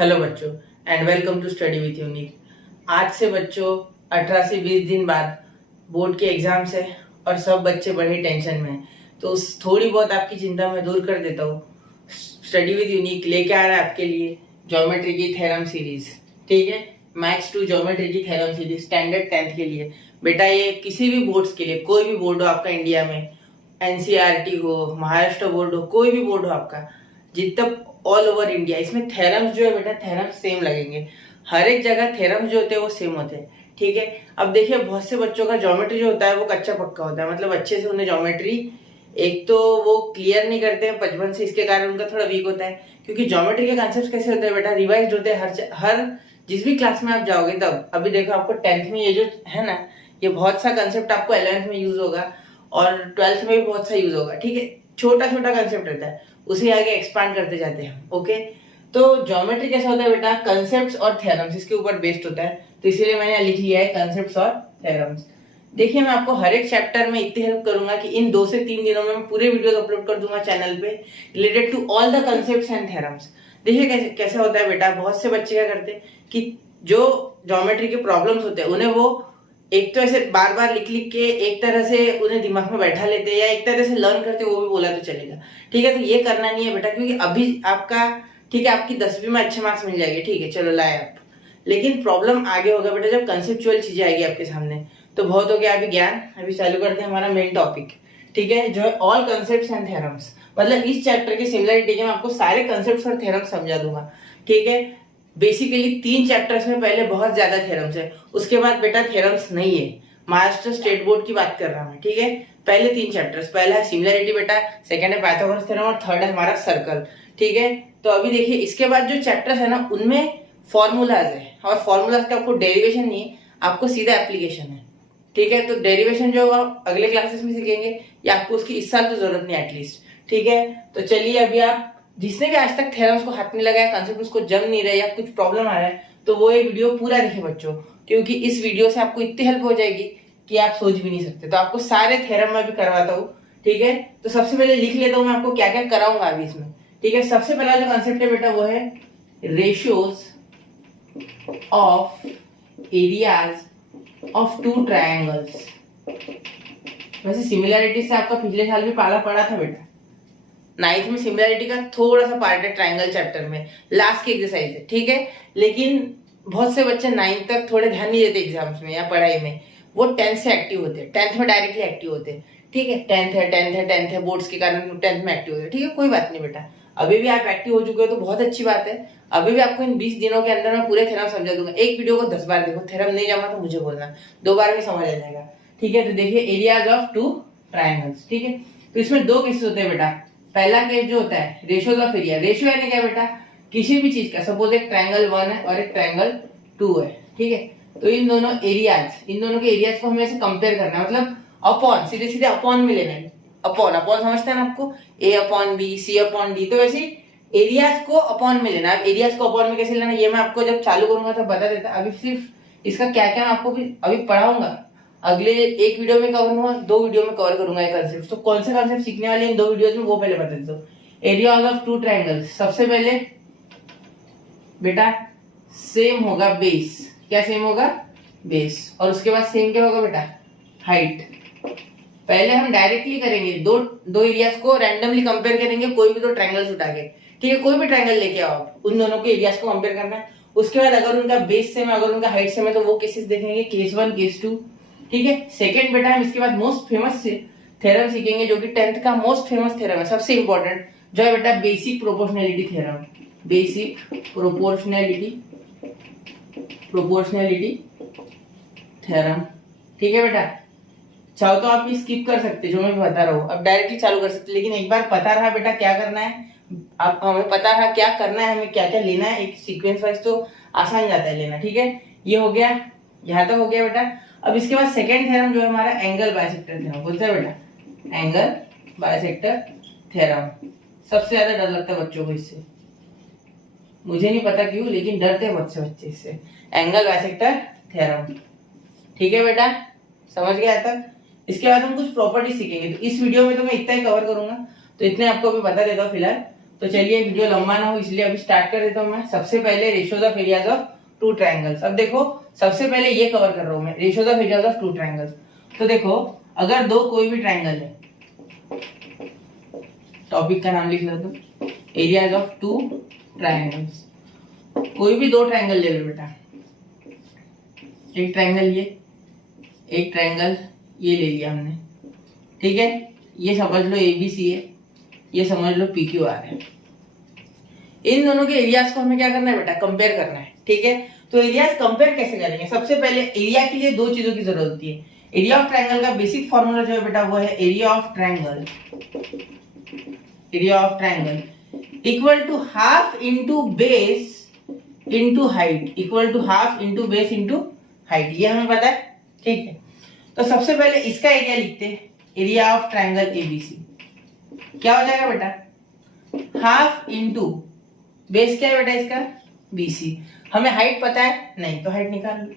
Hello बच्चों and welcome to study with Unique. आज से बच्चों 18 से 20 दिन बाद बोर्ड के एग्जाम्स है और सब बच्चे बड़े टेंशन में हैं। तो थोड़ी बहुत आपकी चिंता मैं दूर कर देता हूँ। स्टडी विथ यूनिक लेके आ रहा है आपके लिए ज्योमेट्री की थ्योरम सीरीज। ठीक है, मैथ्स टू ज्योमेट्री की थ्योरम सीरीज स्टैंडर्ड 10th के लिए। बेटा ये किसी भी बोर्ड्स के लिए, कोई भी बोर्ड हो आपका इंडिया में, एनसीईआरटी हो, महाराष्ट्र बोर्ड हो, कोई भी बोर्ड हो आपका, जितना ऑल ओवर इंडिया, इसमें थेरम्स जो है बेटा थेरम्स सेम लगेंगे। हर एक जगह थेरम्स जो होते हैं वो सेम होते हैं। ठीक है, अब देखिए बहुत से बच्चों का ज्योमेट्री जो होता है वो कच्चा पक्का होता है, मतलब अच्छे से उन्हें ज्योमेट्री एक तो वो क्लियर नहीं करते हैं बचपन से, इसके कारण उनका थोड़ा वीक होता है। क्योंकि ज्योमेट्री के कॉन्सेप्ट कैसे होते हैं बेटा, रिवाइज होते हैं हर जिस भी क्लास में आप जाओगे तब। अभी देखो आपको 10th में ये जो है ना, ये बहुत सा कंसेप्ट आपको 11th में यूज होगा और 12th में भी बहुत सा यूज होगा। ठीक है, छोटा छोटा कंसेप्ट रहता है, उसे आगे एक्सपांड करते जाते हैं। ओके, तो ज्योमेट्री कैसा होता है बेटा, कंसेप्ट्स और थ्योरम्स इसके ऊपर बेस्ड होता है। तो इसीलिए मैंने लिख लिया है कंसेप्ट्स और थ्योरम्स। देखिए मैं आपको हर एक चैप्टर में इतनी हेल्प करूंगा कि इन 2 से 3 दिनों में मैं पूरे वीडियोस अपलोड कर दूंगा चैनल पे related to all the concepts and theorems. देखिए कैसे होता है बेटा, बहुत से बच्चे क्या करते हैं कि जो ज्योमेट्री के प्रॉब्लम्स होते हैं उन्हें वो एक तो ऐसे बार बार लिख लिख के एक तरह से उन्हें दिमाग में बैठा लेते हैं या एक तरह से लर्न करते, वो भी बोला तो चलेगा। ठीक है, तो ये करना नहीं है बेटा, क्योंकि अभी आपका ठीक है आपकी 10वीं में अच्छे मार्क्स मिल जाएंगे, ठीक है चलो लाए आप, लेकिन प्रॉब्लम आगे होगा बेटा जब कंसेप्चुअल चीजें आएगी आपके सामने। तो बहुत हो गया अभी ज्ञान, अभी चालू करते हैं हमारा मेन टॉपिक। ठीक है, जो है ऑल कंसेप्ट्स एंड थ्योरम्स, मतलब इस चैप्टर की सिमिलरिटी के मैं आपको सारे कंसेप्ट्स और थ्योरम्स समझा दूंगा। ठीक है, बेसिकली 3 चैप्टर्स में पहले बहुत ज्यादा थ्योरम्स है, उसके बाद बेटा थ्योरम्स नहीं है। महाराष्ट्र स्टेट बोर्ड की बात कर रहा हूं मैं। ठीक है, पहले 3 चैप्टर्स, पहला है सिमिलरिटी बेटा, सेकंड है पाइथागोरस थ्योरम और थर्ड है हमारा सर्कल। ठीक है, तो अभी देखिए इसके बाद जो चैप्टर्स है ना उनमें फॉर्मूलाज है, और फॉर्मूलाज का आपको डेरिवेशन नहीं है, आपको सीधा एप्लीकेशन है। ठीक है, तो डेरिवेशन जो आप अगले क्लासेस में सीखेंगे या आपको उसकी इस साल तो जरूरत नहीं एटलीस्ट। ठीक है, तो चलिए अभी आप जिसने भी आज तक थ्योरम्स को हाथ नहीं लगाया, कंसेप्ट उसको जम नहीं रहे या कुछ प्रॉब्लम आ रहा है, तो वो ये वीडियो पूरा देखे बच्चों, क्योंकि इस वीडियो से आपको इतनी हेल्प हो जाएगी कि आप सोच भी नहीं सकते। तो आपको सारे थ्योरम में भी करवाता हूँ। ठीक है, तो सबसे पहले लिख लेता हूँ मैं आपको क्या क्या कराऊंगा अभी इसमें। ठीक है, सबसे पहला जो कंसेप्ट है बेटा वो है ratios of areas of 2 triangles. वैसे सिमिलरिटी से आपका पिछले साल भी पाला पड़ा था बेटा, 9th में सिमिलरिटी का थोड़ा सा पार्ट है ट्रायंगल चैप्टर में, लास्ट की एक्सरसाइज है। ठीक है, लेकिन बहुत से बच्चे 9th तक थोड़े ध्यान नहीं देते एग्जाम्स में या पढ़ाई में, वो 10th से एक्टिव होते हैं, 10th में डायरेक्टली एक्टिव होते हैं। ठीक है, 10th है बोर्ड्स के कारण 10th में एक्टिव होते हैं। ठीक है, कोई बात नहीं बेटा, अभी भी आप एक्टिव हो चुके हो तो बहुत अच्छी बात है। अभी भी आपको इन 20 दिनों के अंदर मैं पूरे थ्योरम समझा दूंगा। एक वीडियो को 10 बार देखो, थ्योरम नहीं जमा तो मुझे बोलना, 2 बार में समझ आ जाएगा। ठीक है, तो देखिए एरियाज ऑफ 2 ट्रायंगल्स। ठीक है, तो इसमें 2 केसेस होते हैं बेटा। पहला केस जो होता है रेशियोज ऑफ एरिया, रेशियो यानी क्या बेटा, किसी भी चीज का, सपोज एक ट्रायंगल 1 है और एक ट्रायंगल 2 है। ठीक है, तो इन दोनों एरियाज, इन दोनों के एरियाज को हमें ऐसे कंपेयर करना है, मतलब अपॉन, सीधे सीधे अपॉन में लेना है। अपॉन अपॉन समझते हैं ना आपको, ए अपॉन बी, सी अपॉन डी, तो वैसे एरियाज को अपॉन में लेना है। एरियाज को अपॉन में कैसे लेना है ये मैं आपको जब चालू करूंगा तब बता देता। अभी सिर्फ इसका क्या क्या मैं आपको भी अभी पढ़ाऊंगा, अगले एक वीडियो में कवर करूंगा, 2 वीडियो में कवर करूंगा ये कंसेप्ट। तो कौन से कंसेप्ट सीखने वाले इन 2 वीडियोस में वो पहले बता देता हूँ। एरिया ऑफ 2 ट्रायंगल्स, सबसे पहले बेटा सेम होगा बेस। क्या सेम होगा, बेस, और उसके बाद सेम क्या होगा बेटा, हाइट। पहले हम डायरेक्टली करेंगे, दो एरियाज को रैंडमली कंपेयर करेंगे, कोई भी 2 ट्रायंगल्स उठा के। ठीक है, कोई भी ट्रायंगल लेके आओ आप, उन दोनों के एरियाज को कंपेयर करना है। उसके बाद अगर उनका बेस सेम है, अगर उनका हाइट सेम है, तो वो केसेस देखेंगे, केस 1 केस 2। ठीक है, सेकंड बेटा हम इसके बाद मोस्ट फेमस थ्योरम सीखेंगे, जो कि 10th का मोस्ट फेमस थ्योरम है, सबसे इंपॉर्टेंट, जो है बेटा basic proportionality theorem. Basic proportionality theorem. ठीक है बेटा, चाहो तो आप ये स्किप कर सकते जो मैं बता रहा हूँ, अब डायरेक्टली चालू कर सकते, लेकिन एक बार पता रहा बेटा क्या करना है, आप हमें पता रहा क्या करना है, हमें क्या क्या लेना है एक सीक्वेंस वाइज, तो आसान जाता है लेना। ठीक है, ये हो गया, यहाँ तक हो गया बेटा। अब इसके बाद सेकेंड थ्योरम जो है हमारा एंगल बायसेक्टर थ्योरम, बोलते हैं बेटा एंगल बायसेक्टर थ्योरम। सबसे ज्यादा डर लगता है बच्चों को इससे, मुझे नहीं पता क्यों, लेकिन डरते हैं बच्चे इससे, एंगल बायसेक्टर थ्योरम। ठीक है बेटा, समझ गया तक। इसके बाद हम कुछ प्रॉपर्टी सीखेंगे, तो इस वीडियो में तो मैं इतना ही कवर करूंगा, तो इतने आपको अभी बता देता हूँ फिलहाल। तो चलिए वीडियो लंबा ना हो इसलिए अभी स्टार्ट कर देता हूँ मैं। सबसे पहले ratios of areas of two triangles. अब देखो सबसे पहले ये कवर कर रहा हूँ मैं, ratios of areas of two triangles. तो देखो अगर दो कोई भी ट्रायंगल है, टॉपिक का नाम लिख लो तो एरियाज ऑफ टू ट्रायंगल्स। कोई भी दो ट्रायंगल ले लो बेटा, एक ट्रायंगल ये, एक ट्रायंगल ये ले लिया हमने, ठीक है। ये समझ लो एबीसी है, ये समझ लो पीक्यूआर है। इन दोनों के एरियाज को हमें क्या करना है बेटा, कंपेयर करना है, ठीक है। तो एरियाज कंपेयर कैसे करेंगे? सबसे पहले एरिया के लिए दो चीजों की जरूरत होती है। एरिया ऑफ ट्रायंगल का बेसिक फॉर्मूला जो है बेटा वो है area of triangle, area of triangle equal to half into base into height, equal to half into base into height, ये हमें पता है, ठीक है। तो सबसे पहले इसका एरिया लिखते हैं, एरिया ऑफ ट्रायंगल एबीसी। क्या हो जाएगा बेटा, हाफ इंटू बेस क्या है बेटा इसका, बीसी। हमें हाइट पता है नहीं, तो हाइट निकाल लो।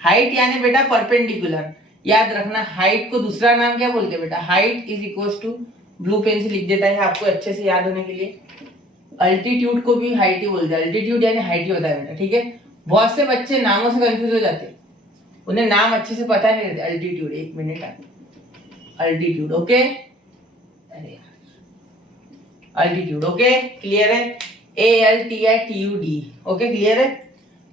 हाइट यानी बेटा परपेंडिकुलर, याद रखना हाइट को दूसरा नाम क्या बोलते हैं बेटा, height is equal to, blue pen से लिख देता है आपको अच्छे से याद होने के लिए, अल्टीट्यूड को भी हाइट ही बोलते हैं। अल्टीट्यूड यानी हाइट ही होता है बेटा, ठीक है। बहुत से बच्चे नामों से कंफ्यूज हो जाते हैं, उन्हें नाम अच्छे से पता नहीं रहते। अल्टीट्यूड, एक मिनट, अल्टीट्यूड, ओके, अरे अल्टीट्यूड, ओके, क्लियर है, ALTITUD, ओके, क्लियर है।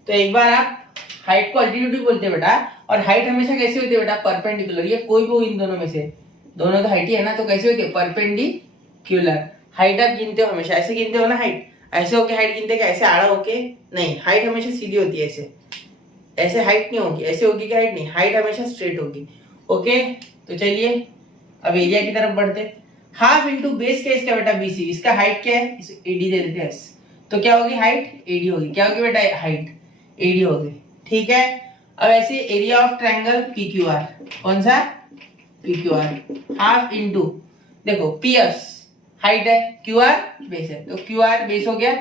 तो एक बार आप हाइट को अल्टीट्यूड बोलते हैं बेटा, और हाइट हमेशा कैसे होती है बेटा, परपेंडिकुलर। ये कोई भी इन दोनों में से, दोनों तो हाइट ही है ना, तो कैसे होती है, परपेंडिकुलर। हाइट आप गिनते हो हमेशा ऐसे गिनते हो ना, हाइट ऐसे होके हाइट गिनते क्या, ऐसे आड़ा होके नहीं, हाइट हमेशा सीधी होती है, ऐसे ऐसे हाइट नहीं होगी, ऐसे होगी क्या हाइट नहीं, हाइट हमेशा स्ट्रेट होगी, ओके। तो चलिए अब एरिया की तरफ बढ़ते। हाफ इंटू बेस क्या इसका बेटा, बीसी, इसका हाइट क्या है, इसे एडी दे देते हैं, तो क्या होगी हाइट, एडी होगी। क्या होगी बेटा, हाइट एडी होगी, ठीक है। अब ऐसे एरिया ऑफ ट्रायंगल पीक्यूआर, कौन सा, पीक्यूआर, हाफ इंटू, देखो पीएस हाइट है, क्यूआर बेस है, तो क्यूआर बेस हो गया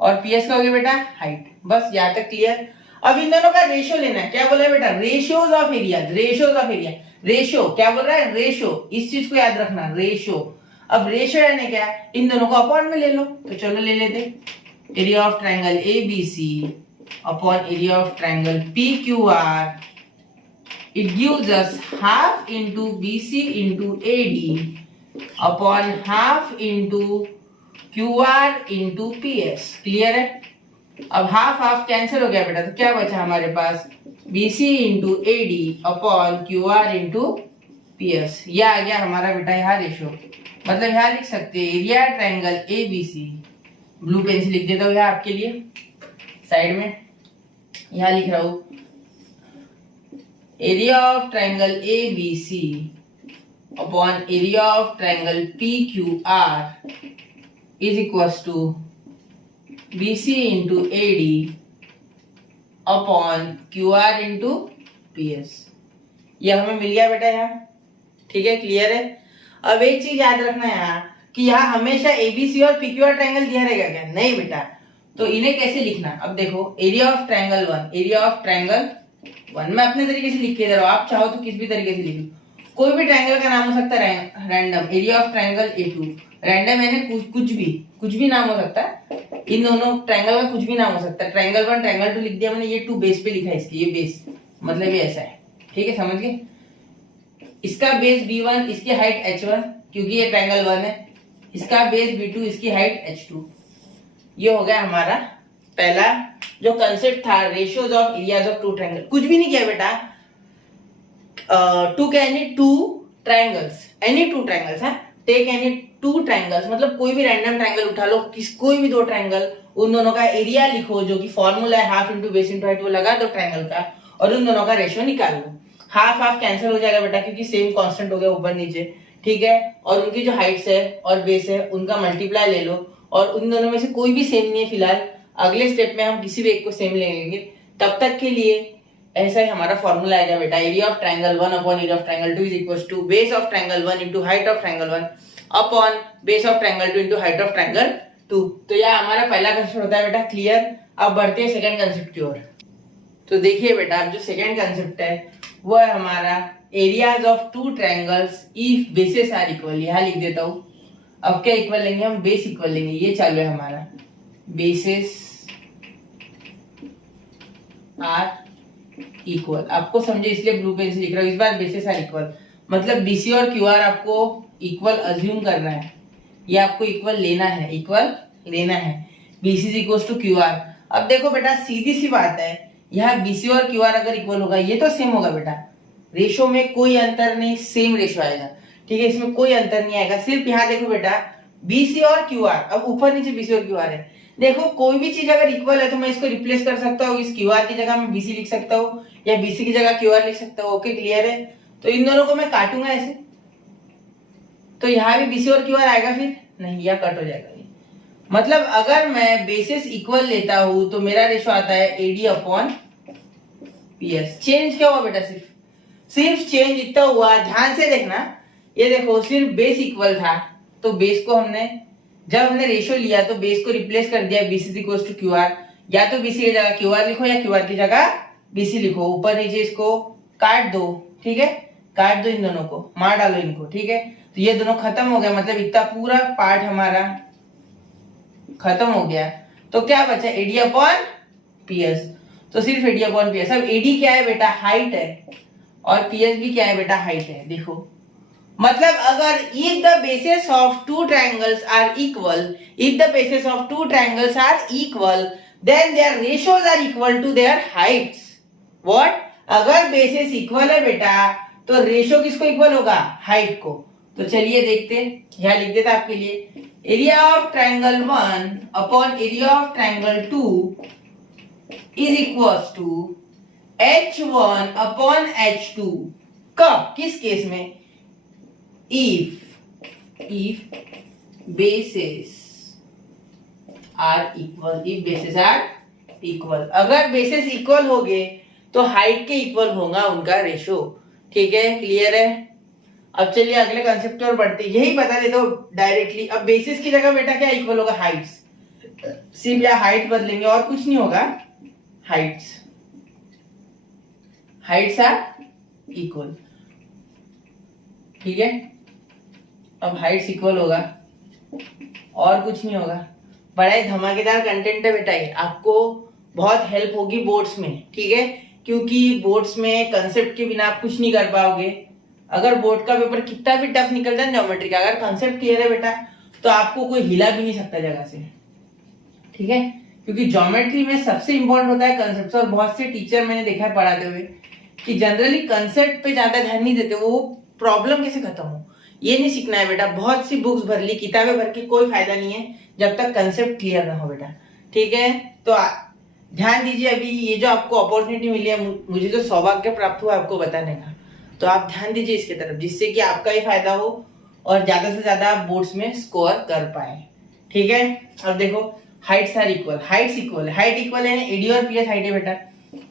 और पीएस का हो गया बेटा हाइट। बस यहां तक क्लियर। अब इन दोनों का रेशियो लेना है। क्या बोला है बेटा, ratios of area, ratios of area. Ratio क्या बोल रहा है, रेशियो, इस चीज को याद रखना, रेशियो। अब रेशियो यानी क्या, इन दोनों को अपॉन में ले लो, तो चलो ले लेते, area of triangle ABC upon area of triangle PQR, it gives us half into BC into AD upon half into QR into PS. Clear है। अब हाफ हाफ कैंसिल हो गया बेटा, तो क्या बचा हमारे पास, BC into AD upon QR into PS. यह आ गया हमारा बेटा यहाँ रेशियो। मतलब यहाँ लिख सकते हैं area triangle ABC, blue pen से लिख देता हूँ यहाँ आपके लिए साइड में, यहाँ लिख रहा हूं area of triangle ABC upon area of triangle PQR is equals to BC into AD upon QR into PS. ये हमें मिल गया बेटा यहाँ, ठीक है, क्लियर है। अब एक चीज याद रखना यहाँ कि यहाँ हमेशा एबीसी और पीक्यूआर ट्रायंगल दिया रहेगा क्या, नहीं बेटा। तो इन्हें कैसे लिखना, अब देखो area of triangle one, area of triangle one मैं अपने तरीके से लिख के दे रहा हूं, आप चाहो तो किसी भी तरीके से लिख लो। कोई भी ट्रायंगल का नाम हो सकता है random, area of triangle A2, random यानी कुछ भी नाम हो सकता है। इन दोनों ट्रायंगल का कुछ भी नाम हो सकता है। ट्रायंगल 1 ट्रायंगल 2 लिख दिया मैंने, ये 2 बेस पे लिखा है इसके, ये बेस मतलब ये ऐसा है, ठीक है, समझ गए। इसका बेस B1, इसकी हाइट H1 क्योंकि ये ट्रायंगल 1 है, इसका बेस B2, इसकी हाइट H2। ये हो गया हमारा पहला जो कंसेप्ट था, ratios of areas of two triangle. कुछ भी नहीं किया बेटा, टू के any two triangles, any two triangles है, टेक एनी टू ट्रायंगल्स, मतलब कोई भी रैंडम ट्रायंगल उठा लो, कोई भी दो ट्रायंगल, उन दोनों का एरिया लिखो, जो कि फॉर्मूला है half into base into height, वो लगा दो ट्रायंगल का, और उन दोनों का रेशियो निकाल लो। हाफ हाफ कैंसिल हो जाएगा बेटा, क्योंकि सेम कांस्टेंट हो गया ऊपर नीचे, ठीक है। और उनकी जो हाइट्स है और बेस है उनका मल्टीप्लाई ले लो, और उन दोनों में से कोई भी सेम नहीं है फिलहाल, अगले स्टेप में हम किसी भी एक को सेम ले लेंगे। तब तक के लिए ऐसा ही हमारा फॉर्मूला आएगा बेटा, area of triangle 1 upon area of triangle 2 is equals to base of triangle 1 into height of triangle 1 upon base of triangle 2 into height of triangle 2। तो यह हमारा पहला कंसेप्ट होता है बेटा, क्लियर। अब बढ़ते हैं सेकंड कंसेप्ट की ओर। तो देखिए बेटा, अब जो सेकंड कंसेप्ट है वो है हमारा areas of two triangles if bases are equal. यहां लिख देता हूं, अब क्या इक्वल लेंगे हम, बेस इक्वल लेंगे। ये चालू है हमारा, बेसिस आर इक्वल। आपको समझे इसलिए ब्लू पेन से लिख रहा हूं। इस बार बेसिस आर इक्वल मतलब बीसी और क्यूआर आपको इक्वल अज्यूम करना है, ये आपको इक्वल लेना है, इक्वल लेना है। BC is equal to QR. अब देखो बेटा सीधी सी बात है, यहाँ बीसी और क्यूआर अगर इक्वल होगा ये तो सेम होगा बेटा, रेशो में कोई अंतर नहीं, सेम रेशो आएगा। ठीक है, इसमें कोई अंतर नहीं आएगा। सिर्फ यहाँ देखो बेटा बीसी और क्यूआर, अब ऊपर नीचे बीसी और क्यूआर है। देखो कोई भी चीज अगर इक्वल है तो मैं इसको रिप्लेस कर सकता हूँ, इस क्यूआर की जगह मैं बीसी लिख सकता हूँ या बीसी की जगह क्यूआर लिख सकता हूँ। ओके क्लियर है। तो इन दोनों को मैं काटूंगा ऐसे, तो यहाँ भी बीसी और क्यूआर आएगा, फिर नहीं यह कट हो जाएगा। मतलब अगर मैं बेसिस इक्वल लेता हूं तो मेरा रेशो आता है एडी अपॉन पीएस। चेंज क्या हुआ बेटा, सिर्फ चेंज इतना हुआ, ध्यान से देखना। ये देखो सिर्फ बेस इक्वल था तो बेस को हमने, जब हमने रेशो लिया तो बेस को रिप्लेस कर दिया बीसी इक्वल टू क्यूआर। या तो बीसी की जगह क्यूआर लिखो या क्यूआर की जगह बीसी लिखो। ऊपर नीचे इसको काट दो, ठीक है, काट दो, इन दोनों को मार डालो इनको। ठीक है, तो ये दोनों खत्म हो गया, मतलब इतना पूरा पार्ट हमारा खत्म हो गया। तो क्या बचा, एडी अपॉन पीएस। तो सिर्फ एडी अपॉन पीएस। अब एडी क्या है बेटा, हाइट है, और पीएस भी क्या है बेटा, हाइट है। देखो मतलब अगर if the bases of two triangles are equal, if the bases of two triangles are equal then their ratios are equal to their heights. What, अगर बेसिस इक्वल है बेटा तो रेशियो किसको इक्वल होगा, हाइट को। तो चलिए देखते हैं, यहां लिख देता आपके लिए, area of triangle 1 upon area of triangle 2 is equals to H1 upon H2। कब, किस केस में, if bases are equal, if bases are equal। अगर बेसिस इक्वल हो गए तो हाइट के इक्वल होगा उनका रेशो। ठीक है, क्लियर है। अब चलिए अगले कंसेप्ट और बढ़ते, यही बता दे दो डायरेक्टली। अब बेसिस की जगह बेटा क्या इक्वल होगा, हाइट्स। सिर्फ या हाइट बदलेंगे और कुछ नहीं होगा, हाइट्स, हाइट्स आर इक्वल। ठीक है, अब हाइट्स इक्वल होगा और कुछ नहीं होगा। बड़ा ही धमाकेदार कंटेंट है बेटा, ये आपको बहुत हेल्प होगी बोर्ड्स में। ठीक है, क्योंकि बोर्ड्स में कंसेप्ट के बिना आप कुछ नहीं कर पाओगे। अगर बोर्ड का पेपर कितना भी टफ निकल जाए ज्योमेट्री का, अगर कंसेप्ट क्लियर है बेटा तो आपको कोई हिला भी नहीं सकता जगह से। ठीक है, क्योंकि ज्योमेट्री में सबसे इंपॉर्टेंट होता है कंसेप्ट। और बहुत से टीचर मैंने देखा है पढ़ाते हुए कि जनरली कंसेप्ट पे ज्यादा ध्यान नहीं देते, वो प्रॉब्लम कैसे खत्म हो ये नहीं सीखना है बेटा। बहुत सी बुक्स भर ली, किताबें भर के कोई फायदा नहीं है जब तक कंसेप्ट क्लियर ना हो बेटा। ठीक है, तो ध्यान दीजिए। अभी ये जो आपको अपॉर्चुनिटी मिली है, मुझे जो सौभाग्य प्राप्त हुआ आपको बताने का, तो आप ध्यान दीजिए इसके तरफ, जिससे कि आपका ही फायदा हो और ज्यादा से ज्यादा आप बोर्ड्स में स्कोर कर पाए। ठीक है, अब देखो heights are equal, heights equal है, हाइट इक्वल है, एडी और पीएस हाइट है बेटा।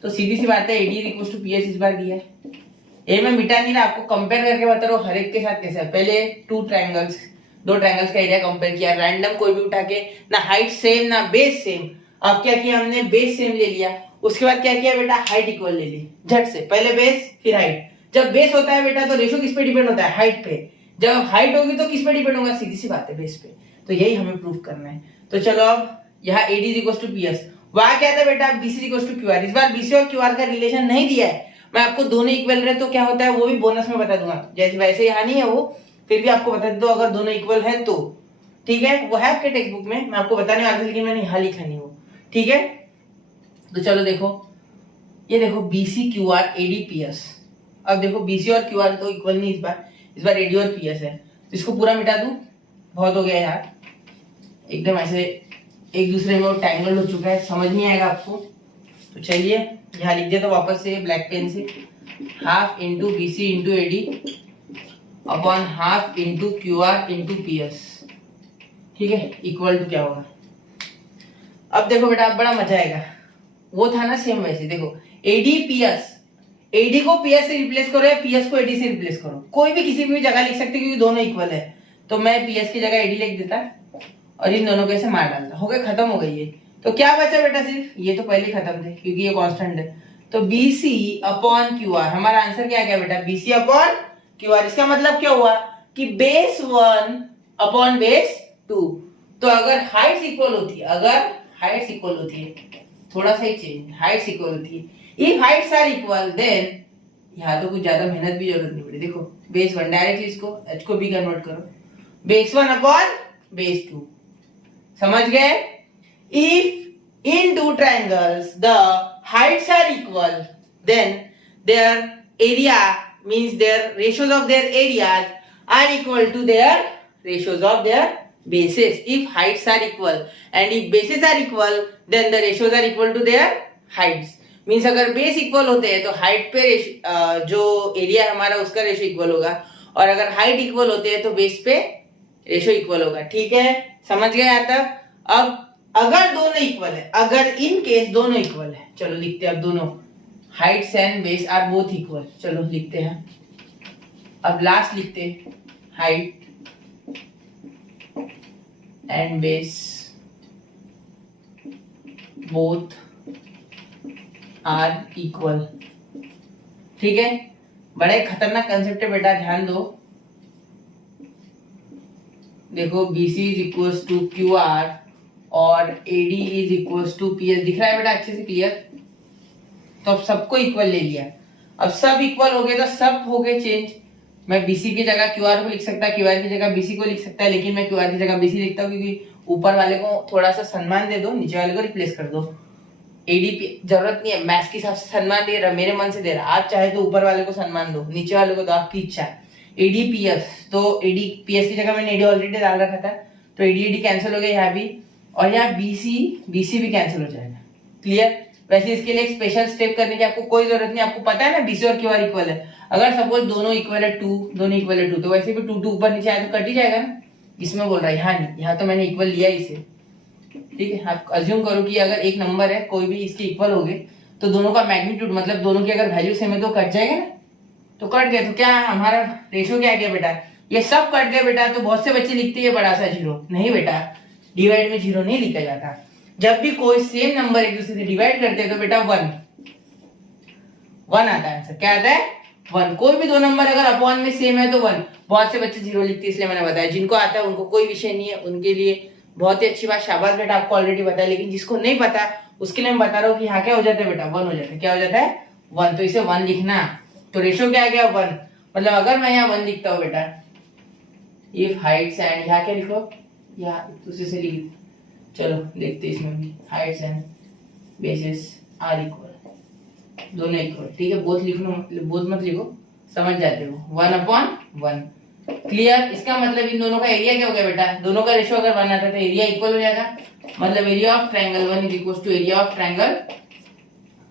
तो सीधी सी बात है, एडी इक्वल टू पीएस इस बार दिया है। ये मैं मिटा नहीं रहा, आपको कंपेयर करके बता रहा हूँ हर एक के साथ कैसे है। पहले दो ट्रायंगल्स का एरिया कंपेयर किया, रैंडम कोई भी उठा के, ना हाइट सेम ना बेस सेम। अब क्या किया हमने, बेस सेम ले लिया। उसके बाद क्या किया बेटा, हाइट इक्वल ले ली झट से, पहले बेस फिर हाइट। जब बेस होता है बेटा तो रेशो किस पे डिपेंड होता है, हाइट पे। जब हाइट होगी तो किस पे डिपेंड होगा, सीधी सी बात है, बेस पे। तो यही हमें प्रूव करना है। तो चलो अब यहाँ एडी इक्वल टू पीएस, वहां क्या था बेटा, बीसी इक्वल टू क्यूआर। इस बार बीसी और क्यूआर का रिलेशन नहीं दिया है, मैं आपको दोनों इक्वल रहे तो क्या होता है वो भी बोनस में बता दूंगा। जैसे वैसे यहाँ नहीं है वो, फिर भी आपको बता दो अगर दोनों इक्वल है तो। ठीक है, वो है आपके टेक्स्ट बुक में, मैं आपको बताने वाला था लेकिन मैंने यहाँ लिखा नहीं वो। ठीक है, तो चलो देखो, ये देखो बीसी क्यूआर एडी पीएस। अब देखो बीसी और क्यूआर तो इक्वल नहीं, इस बार एडी और पीएस है। तो इसको पूरा मिटा दूं, बहुत हो गया यार, एकदम ऐसे एक दूसरे में टैंगल हो चुका है, समझ नहीं आएगा आपको। तो चलिए यहाँ लिख देता वापस से ब्लैक पेन से, half into BC into AD upon half into QR into PS. ठीक है, इक्वल टू क्या होगा। अब देखो बेटा बड़ा मजा आएगा, वो था ना सेम वैसे। देखो एडी पीएस, एडी को पीएस से रिप्लेस करो या पीएस को एडी से रिप्लेस करो, कोई भी किसी भी जगह लिख सकते क्योंकि दोनों इक्वल है। तो मैं पीएस की जगह एडी लिख देता और इन दोनों को ऐसे मार डालता, हो गया, खत्म हो गई ये। तो क्या बचा बेटा, सिर्फ ये तो पहले खत्म थे क्योंकि ये कांस्टेंट है। तो बीसी अपॉन क्यूआर, हमारा आंसर क्या गया बेटा, बीसी अपॉन क्यूआर। इसका मतलब क्या हुआ कि बेस 1 अपॉन बेस 2। तो अगर हाइट्स इक्वल होती है, थोड़ा सा ही चेंज, हाइट्स इक्वल होती है, if heights are equal then, यहाँ तो कुछ ज्यादा मेहनत भी जरूरत नहीं पड़ी, देखो बेस 1 डायरेक्टली इसको h को भी कन्वर्ट करो, बेस 1 अपॉन बेस 2, समझ गए। If in two triangles the heights are equal then their area means their ratios of their areas are equal to their ratios of their bases. If heights are equal and if bases are equal then the ratios are equal to their heights. Means अगर base equal होते हैं तो height पे जो area हमारा उसका ratio equal होगा, और अगर हाइट इक्वल होते हैं तो बेस पे रेशियो इक्वल होगा। ठीक है, समझ गए यहाँ तक। अब अगर दोनों इक्वल है, अगर इन केस दोनों इक्वल है, चलो लिखते हैं अब दोनों, heights and base are both equal, चलो लिखते हैं। अब लास्ट लिखते हैं height and base both are equal. ठीक है, बड़े खतरनाक कंसेप्ट है बेटा, ध्यान दो। देखो BC is equal to QR और AD is equal to PS, दिख रहा है बेटा अच्छे से, क्लियर। तो अब सबको इक्वल ले लिया, अब सब इक्वल हो गए तो सब हो गए चेंज। मैं BC की जगह QR को लिख सकता, QR की जगह BC को लिख सकता है, लेकिन मैं QR की जगह BC लिखता हूँ क्योंकि ऊपर वाले को थोड़ा सा सम्मान दे दो, नीचे वाले को रिप्लेस कर दो। ADP जरूरत नहीं है, मैथ्स के हिसाब से सम्मान दे रहा, मेरे मन से दे रहा। आप चाहे तो ऊपर वाले को सम्मान दो, नीचे वाले को दो, आपकी इच्छा। ADPS, तो ADPS की जगह मैंने AD ऑलरेडी डाल रखा था, तो AD कैंसिल हो गया यहाँ भी, और यहाँ BC भी कैंसिल हो जाएगा, क्लियर। वैसे इसके लिए एक स्पेशल स्टेप करने की आपको कोई जरूरत नहीं, आपको पता है ना BC और QR इक्वल है। अगर सपोज दोनों इक्वल है 2, तो वैसे भी 2 ऊपर नीचे आए तो कट ही जाएगा ना। इसमें बोल रहा है यहाँ नहीं, यहाँ तो मैंने इक्वल लिया इसे। ठीक है, आप अज्यूम करो कि अगर एक नंबर है कोई भी इसके इक्वल हो गए तो दोनों का मैग्नीट्यूड मतलब दोनों की अगर वैल्यू सेम है तो कट जाएगा ना, तो कट गए। तो क्या हमारा रेशियो क्या गया बेटा, ये सब कट गए बेटा। तो बहुत से बच्चे लिखते हैं बड़ा सा 0, नहीं बेटा, डिवाइड में 0 नहीं लिखा जाता। जब भी कोई सेम नंबर एक दूसरे से डिवाइड करते हैं तो बेटा 1 आता है आंसर। क्या आता है? 1। कोई भी दो नंबर अगर अपॉन में सेम है तो 1। बहुत से बच्चे 0 लिखते हैं, इसलिए मैंने बताया। जिनको आता है उनको कोई विषय नहीं है, उनके लिए बहुत ही अच्छी बात, शाबाश बेटा, आपको ऑलरेडी पता है। लेकिन जिसको नहीं पता उसके लिए मैं बता रहा हूँ कि यहाँ क्या हो जाता है बेटा, 1 हो जाता है। क्या हो जाता है? 1। तो इसे 1 लिखना, तो रेशियो क्या आ गया? 1। मतलब अगर मैं यहाँ 1 लिखता हूँ बेटा, इफ हाइट्स एंड, यहाँ क्या लिखो, यहाँ दूसरे से लिख, चलो देखते इसमें भी, heights and bases are equal, दोनों इक्वल। ठीक है, बोथ लिखना, बोथ मत लिखो, समझ जाते हो। 1/1, क्लियर। इसका मतलब इन दोनों का एरिया क्या हो गया बेटा, दोनों का रेशियो अगर 1 आता है तो एरिया इक्वल हो जाएगा। मतलब area of triangle 1 is equal to area of triangle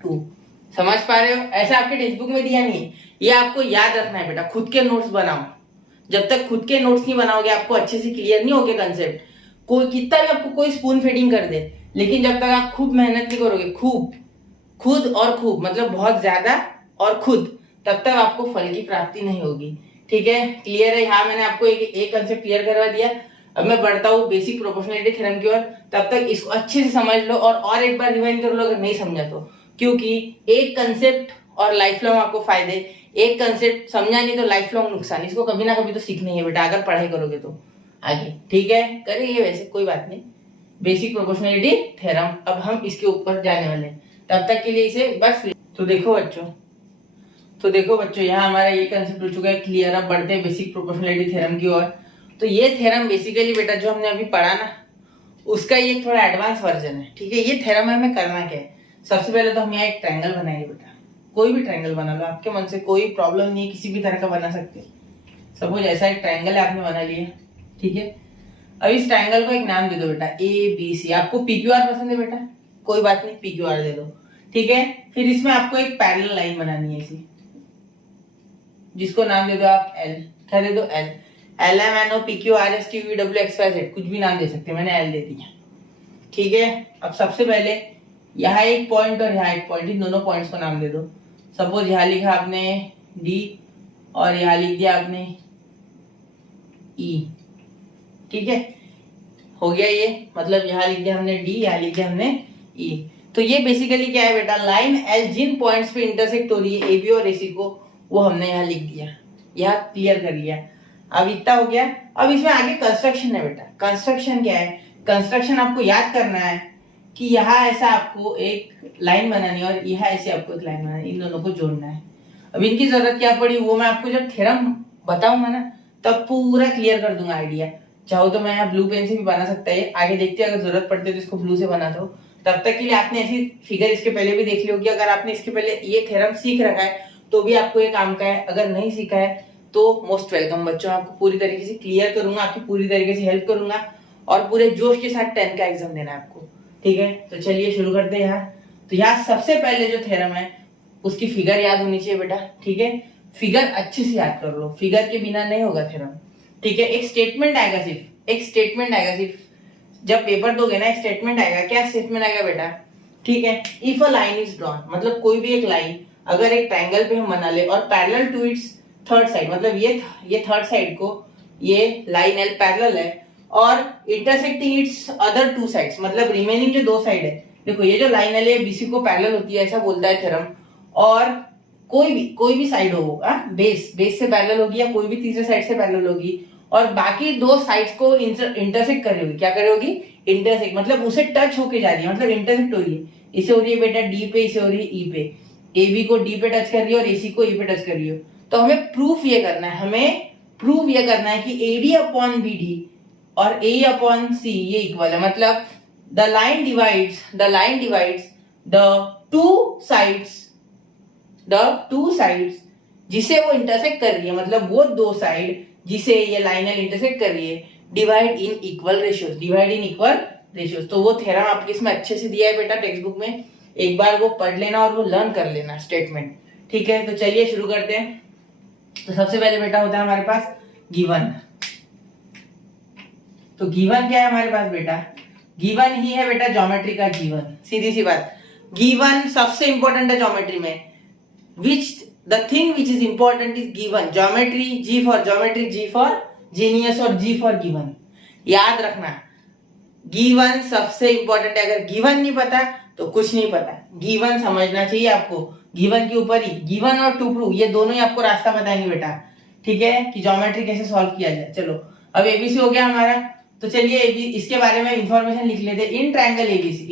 2। समझ पा रहे हो? ऐसा आपके टेक्स्ट बुक में दिया नहीं है, ये आपको याद रखना है बेटा। खुद के नोट्स बनाओ, जब तक खुद के नोट्स नहीं बनाओगे आपको अच्छे से क्लियर नहीं होगे कंसेप्ट। कोई कितना भी आपको कोई स्पून फीडिंग कर दे, लेकिन जब तक आप खूब मेहनत नहीं करोगे, खुद और खूब मतलब बहुत ज्यादा और खुद, तब तक आपको फल की प्राप्ति नहीं होगी। ठीक है, क्लियर है? यहाँ मैंने आपको एक कंसेप्ट क्लियर करवा दिया। अब मैं बढ़ता हूँ बेसिक प्रोपोर्शनलिटी थ्योरम की ओर। तब तक इसको अच्छे से समझ लो और एक बार रिवाइंड कर लो अगर नहीं समझा तो, क्योंकि एक कंसेप्ट और लाइफ लॉन्ग आपको फायदे, एक कंसेप्ट समझा नहीं तो लाइफ लॉन्ग नुकसान। इसको कभी ना कभी तो सीखना ही है बेटा, अगर पढ़ाई करोगे तो आगे। ठीक है, करेंगे वैसे कोई बात नहीं, बेसिक प्रोपोर्शनलिटी थ्योरम। अब हम इसके ऊपर जाने वाले हैं, तब तक के लिए इसे बस। तो देखो बच्चों, यहाँ हमारा ये कंसेप्ट हो चुका है क्लियर। अब बढ़ते हैं बेसिक प्रोपोर्शनलिटी थ्योरम की ओर। तो ये थ्योरम बेसिकली बेटा जो हमने अभी पढ़ा ना, उसका ये थोड़ा एडवांस वर्जन है। ठीक है, ये थ्योरम में हमें करना क्या है, सबसे पहले तो हम यहाँ एक ट्रायंगल बनाएंगे बेटा। कोई भी ट्रायंगल बना लो, आपके मन से कोई प्रॉब्लम नहीं है, किसी भी तरह का बना सकते। सपोज ऐसा एक ट्रायंगल है, आपने बना लिया। ठीक है, अब इस ट्रायंगल को एक नाम दे दो बेटा, ABC। आपको PQR पसंद है बेटा, कोई बात नहीं, PQR दे दो। ठीक है, फिर इसमें आपको एक पैरेलल लाइन बनानी है ऐसी, जिसको नाम दे दो आप L। क्या दे दो? L। LMNO PQRSTUVWXYZ, कुछ भी नाम दे सकते हैं, मैंने L दे दिया। ठीक है, अब सबसे पहले यहाँ एक पॉइंट और यहाँ एक पॉइंट, इन दोनों पॉइंट्स को नाम दे दो। सपोज यहाँ लिखा आपने D और यहाँ लिख दिया आपने E। ठीक है, हो गया ये, मतलब यहाँ लिख दिया हमने D, यहाँ लिख दिया हमने E। तो ये बेसिकली क्या है बेटा, लाइन L जिन पॉइंट्स पे इंटरसेक्ट हो रही है AB और AC को, वो हमने यहाँ लिख दिया, यहाँ क्लियर कर लिया। अब इतना हो गया। अब इसमें आगे कंस्ट्रक्शन है बेटा। कंस्ट्रक्शन क्या है? कंस्ट्रक्शन आपको याद करना है कि यहाँ ऐसा आपको एक लाइन बनानी है और यहाँ ऐसे आपको एक लाइन बनानी है, इन दोनों को जोड़ना है। अब इनकी जरूरत क्या पड़ी वो मैं आपको जब थ्योरम बताऊंगा ना तब पूरा क्लियर कर दूंगा आइडिया। चाहो तो मैं यहाँ ब्लू पेन से भी बना सकता है, आगे देखते हैं अगर जरूरत पड़ती है तो इसको ब्लू से बना दो। तब तक के लिए आपने ऐसी फिगर इसके पहले भी देख ली होगी। अगर आपने इसके पहले ये थ्योरम सीख रखा है तो भी आपको ये काम का है, अगर नहीं सीखा है तो मोस्ट वेलकम बच्चों, आपको पूरी तरीके से क्लियर करूंगा, आपकी पूरी तरीके से हेल्प करूंगा और पूरे जोश के साथ 10 का एग्जाम देना है आपको। ठीक है, तो चलिए शुरू करते हैं। यहाँ तो यहाँ सबसे पहले जो थ्योरम है उसकी फिगर याद होनी चाहिए बेटा। ठीक है, फिगर अच्छे से याद कर लो, फिगर के बिना नहीं होगा थ्योरम। ठीक है, एक स्टेटमेंट आएगा, सिर्फ एक स्टेटमेंट आएगा। सिर्फ जब पेपर दोगे ना एक स्टेटमेंट आएगा। क्या स्टेटमेंट आएगा बेटा? ठीक है, if a line is drawn, मतलब कोई भी एक लाइन अगर एक ट्रायंगल पे हम बना ले और parallel to its third side, मतलब ये थर्ड साइड को ये लाइन एल पैरेलल है और intersecting it's other two sides, मतलब रिमेनिंग जो दो साइड है, देखो ये जो लाइन एल है बीसी को पैरेलल होती है ऐसा बोलता है थ्योरम। और कोई भी साइड हो, बेस से पैरेलल होगी या कोई भी तीसरे साइड से पैरेलल होगी और बाकी दो साइड्स को इंटरसेक्ट कर रही होगी। क्या कर रही होगी? इंटरसेक्ट, मतलब उसे टच होके जा रही है, मतलब इंटरसेक्ट हो रही है। इसे हो रही है बेटा डी पे, इसे हो रही है ई पे, ए बी को डी पे टच कर रही है और एसी को ई पे टच कर रही है। तो हमें प्रूफ ये करना है, कि एडी अपॉन बी डी और ए अपॉन सी ये इक्वल है, मतलब the line divides the two sides जिसे वो इंटरसेक्ट कर रही है, मतलब वो दो साइड जिसे ये लाइन इंटरसेक्ट कर रही है, डिवाइड इन इक्वल रेशियोज। तो वो थ्योरम आपके इसमें अच्छे से दिया है बेटा टेक्स्ट बुक में, एक बार वो पढ़ लेना और वो लर्न कर लेना स्टेटमेंट। ठीक है, तो चलिए शुरू करते हैं। तो सबसे पहले बेटा होता है हमारे पास गिवन। तो गिवन क्या है हमारे पास बेटा? गिवन ही है बेटा ज्योमेट्री का गिवन। सीधी सी बात, गिवन सबसे इंपॉर्टेंट है ज्योमेट्री में। The thing which is important is given. Geometry, G for geometry, G for genius और G for given. याद रखना, गिवन सबसे इंपॉर्टेंट है। अगर गिवन नहीं पता तो कुछ नहीं पता, गिवन समझना चाहिए आपको। गिवन के ऊपर ही गिवन और टू प्रूव ये दोनों ही आपको रास्ता बताएंगे बेटा। ठीक है, कि ज्योमेट्री कैसे सॉल्व किया जाए। चलो अब एबीसी हो गया हमारा, तो चलिए इसके बारे में इंफॉर्मेशन लिख लेते हैं। इन ट्रायंगल एबीसी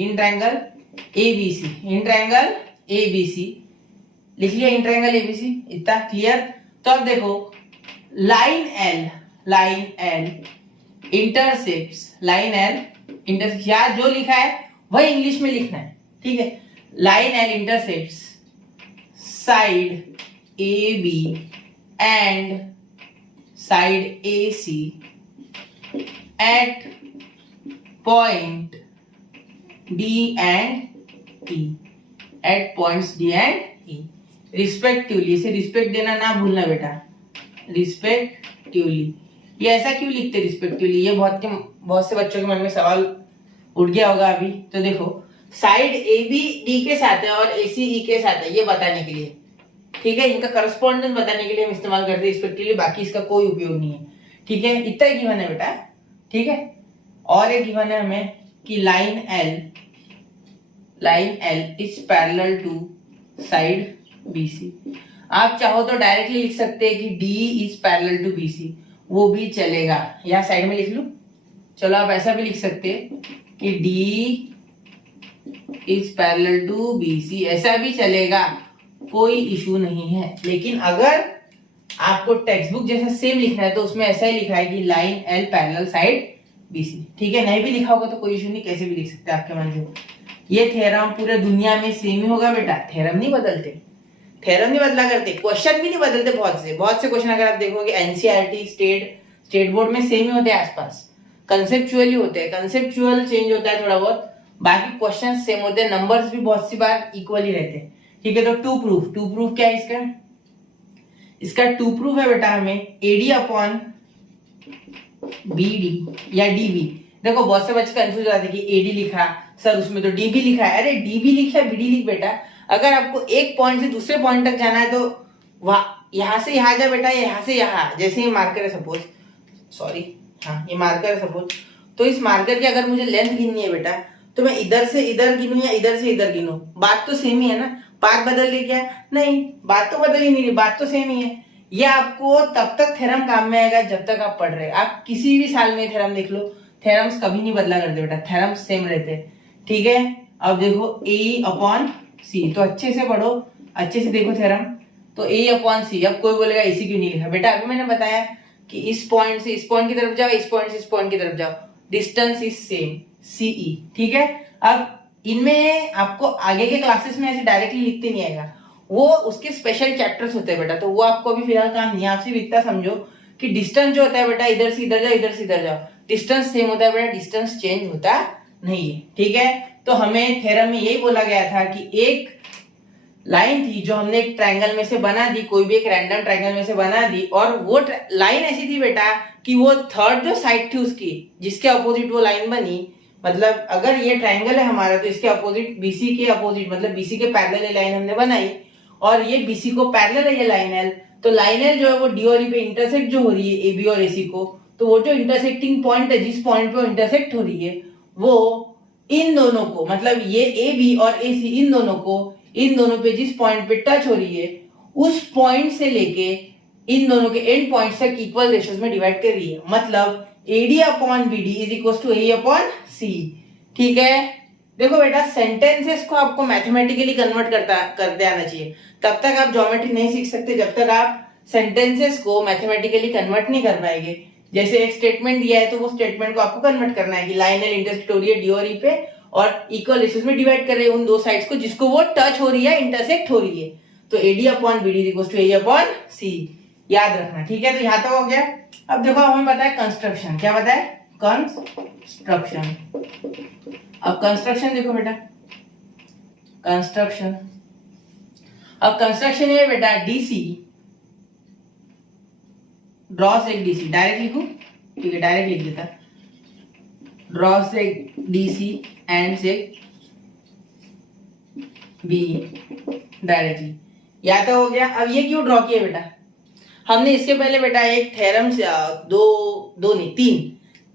लिख लिया, इन ट्रायंगल एबीसी, इतना क्लियर। तो अब देखो लाइन एल इंटरसेक्ट्स, यार जो लिखा है वही इंग्लिश में लिखना है। ठीक है, line L intersects side A B and side A C at point D and E, at points D and E respectively. इसे रिस्पेक्ट देना ना भूलना बेटा, रिस्पेक्टिवली। ये ऐसा क्यों लिखते रिस्पेक्टिवली? ये बहुत से बच्चों के मन में सवाल उठ गया होगा अभी। तो देखो साइड ए बी डी के साथ है और ए सी ई के साथ है, ये बताने के लिए। ठीक है, इनका करस्पॉन्डेंस बताने के लिए हम इस्तेमाल करते हैं रिस्पेक्टिवली, बाकी इसका कोई उपयोग नहीं है। ठीक है, इतना ही गिवन है बेटा। ठीक है, और एक गिवन है हमें कि line L is parallel to side BC। आप चाहो तो डायरेक्टली लिख सकते हैं कि D is parallel to BC, वो भी चलेगा। यहाँ साइड में लिख लूं, चलो आप ऐसा भी लिख सकते हैं कि D is parallel to BC, ऐसा भी चलेगा, कोई इशू नहीं है। लेकिन अगर आपको टेक्स्ट बुक जैसा सेम लिखना है तो उसमें ऐसा ही लिखा है कि line L parallel side BC। ठीक है, नहीं भी लिखा होगा तो कोई इशू नहीं, कैसे भी लिख सकते आपके मन से। ये थ्योरम पूरे दुनिया में सेम ही होगा बेटा, थ्योरम नहीं बदलते, थ्योरम नहीं बदला करते, क्वेश्चन भी नहीं बदलते। बहुत से क्वेश्चन अगर आप देखोगे एनसीईआरटी स्टेट बोर्ड में सेम ही होते हैं, आसपास कंसेप्चुअली होते हैं, कंसेप्चुअल चेंज होता है थोड़ा बहुत, बाकी क्वेश्चन सेम होते हैं, नंबर्स भी बहुत सी बार इक्वल ही रहते हैं। ठीक है, तो टू प्रूफ क्या है इसका टू प्रूफ है बेटा हमें एडी अपॉन बीडी या डीबी। देखो बहुत से बच्चे कंफ्यूज हो जाते हैं कि एडी लिखा सर उसमें तो डीबी लिखा है। अरे डीबी लिखा है, बीडी लिख बेटा। अगर आपको एक पॉइंट से दूसरे पॉइंट तक जाना है तो यहां से यहां जा बेटा, यहां से यहां, जैसे ये मार्कर है सपोज, ये मार्कर है सपोज, तो इस मार्कर की अगर मुझे लेंथ गिननी है बेटा तो मैं इधर से इधर गिनूं या इधर से इधर गिनूं, बात तो सेम ही है ना। पाथ बदल गई क्या? नहीं, बात तो बदल ही नहीं रही, बात तो सेम ही है। ये आपको तब तक थ्योरम काम में आएगा जब तक आप पढ़ रहे हैं। आप किसी भी साल में थ्योरम देख लो, थ्योरम्स कभी नहीं बदला करते बेटा, थ्योरम्स सेम रहते हैं, ठीक है। अब देखो ए अपॉन सी, तो अच्छे से पढ़ो, अच्छे से देखो थ्योरम। तो ए अपॉन सी, अब कोई बोलेगा इसी क्यों नहीं लिखा, बेटा अभी मैंने बताया कि इस पॉइंट से इस पॉइंट की तरफ जाओ, इस पॉइंट से इस पॉइंट की तरफ जाओ, डिस्टेंस इज सेम सीई, ठीक है। अब इनमें आपको आगे के क्लासेस में ऐसे डायरेक्टली लिखते नहीं आएगा, वो उसके स्पेशल चैप्टर्स होते हैं बेटा, तो वो आपको अभी फिलहाल काम नहीं है। आप सिर्फ इतना समझो कि डिस्टेंस जो होता है बेटा, इधर से इधर जाओ, इधर से इधर जाओ, डिस्टेंस सेम होता है बेटा, डिस्टेंस चेंज होता नहीं है, ठीक है। तो हमें थ्योरम में यही बोला गया था कि एक लाइन थी जो हमने एक ट्रायंगल में से बना दी, कोई भी एक रैंडम ट्रायंगल में से बना दी, और वो लाइन ऐसी थी बेटा कि वो थर्ड जो साइड थी उसकी, जिसके अपोजिट वो लाइन बनी, मतलब अगर ये ट्रायंगल है हमारा तो इसके अपोजिट, बीसी के अपोजिट मतलब बीसी के पैरेलल ये लाइन हमने बनाई, और ये बीसी को पैरेलल है ये लाइन एल, तो लाइन एल जो है वो डी और ई पे इंटरसेक्ट जो हो रही है एबी और एसी को, तो वो जो इंटरसेक्टिंग पॉइंट है, जिस पॉइंट पे इंटरसेक्ट हो रही है, वो इन दोनों को, मतलब ये ए बी और ए सी, इन दोनों पे जिस पॉइंट पे टच हो रही है, उस पॉइंट से लेके इन दोनों के एंड पॉइंट्स तक इक्वल रेशियोज में डिवाइड कर रही है, मतलब AD upon BD is equal to A upon C, ठीक है। देखो बेटा सेंटेंसेस को आपको मैथमेटिकली कन्वर्ट करते आना चाहिए, तब तक आप ज्योमेट्री नहीं सीख सकते जब तक आप सेंटेंसेस को मैथमेटिकली कन्वर्ट नहीं कर पाएंगे। जैसे एक स्टेटमेंट दिया है तो वो स्टेटमेंट को आपको कन्वर्ट करना है कि लाइन एल इंटरसेक्ट हो रही है डी और ई पे, और इक्वल रेशियोज में डिवाइड कर रहे हैं उन दो साइड्स को जिसको वो टच हो रही है, इंटरसेक्ट हो रही है, तो AD upon BD equal to A upon C, याद रखना, ठीक है। तो यहां तक हो गया। अब देखो हमें पता है कंस्ट्रक्शन, क्या पता है, कंस्ट्रक्शन। अब कंस्ट्रक्शन देखो बेटा, कंस्ट्रक्शन, अब कंस्ट्रक्शन है बेटा DC ड्रॉ से DC, डायरेक्ट लिखूं, ठीक है डायरेक्ट लिख देता, ड्रॉ से DC एंड से B डायरेक्टली, या तो हो गया। अब ये क्यों ड्रॉ किया बेटा, हमने इसके पहले बेटा एक थ्योरम से दो नहीं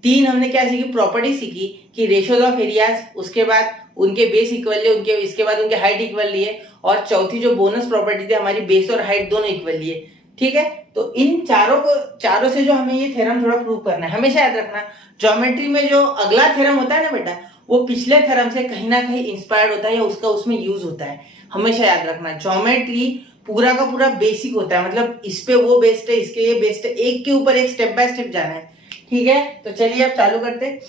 तीन हमने क्या सीखी, प्रॉपर्टी सीखी कि रेशियोज ऑफ एरियाज, उसके बाद उनके बेस इक्वल लिए, उनके इसके बाद उनके हाइट इक्वल लिए, और चौथी जो बोनस प्रॉपर्टी थी हमारी बेस और हाइट दोनों इक्वल लिए, ठीक है। तो इन चारों से जो हमें ये थ्योरम थोड़ा प्रूव करना है, हमेशा याद रखना ज्योमेट्री में जो अगला थ्योरम होता है ना बेटा, वो पिछले थ्योरम से कहीं ना कहीं इंस्पायर्ड होता है या उसका उसमें यूज होता है, हमेशा याद रखना। ज्योमेट्री पूरा का पूरा बेसिक होता है, मतलब इस पे वो बेस्ड है, इसके ये बेस्ड है, एक के ऊपर एक स्टेप बाय स्टेप जाना है, ठीक है। तो चलिए अब चालू करते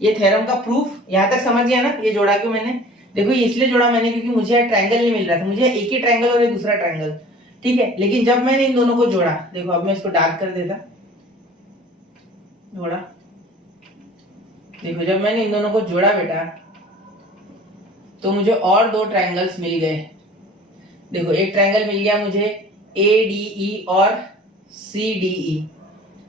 ये थ्योरम का प्रूफ। यहां तक समझ गया ना, ये जोड़ा क्यों मैंने, देखो ये इसलिए जोड़ा मैंने क्योंकि मुझे ट्रायंगल नहीं मिल रहा था, मुझे एक ही ट्रायंगल और एक दूसरा ट्रायंगल, ठीक है। लेकिन जब मैंने इन दोनों को जोड़ा, देखो अब मैं इसको डार्क कर देता, जोड़ा, देखो जब मैंने इन दोनों को जोड़ा बेटा तो मुझे और दो ट्रायंगल्स मिल गए। देखो एक ट्रायंगल मिल गया मुझे ADE और CDE।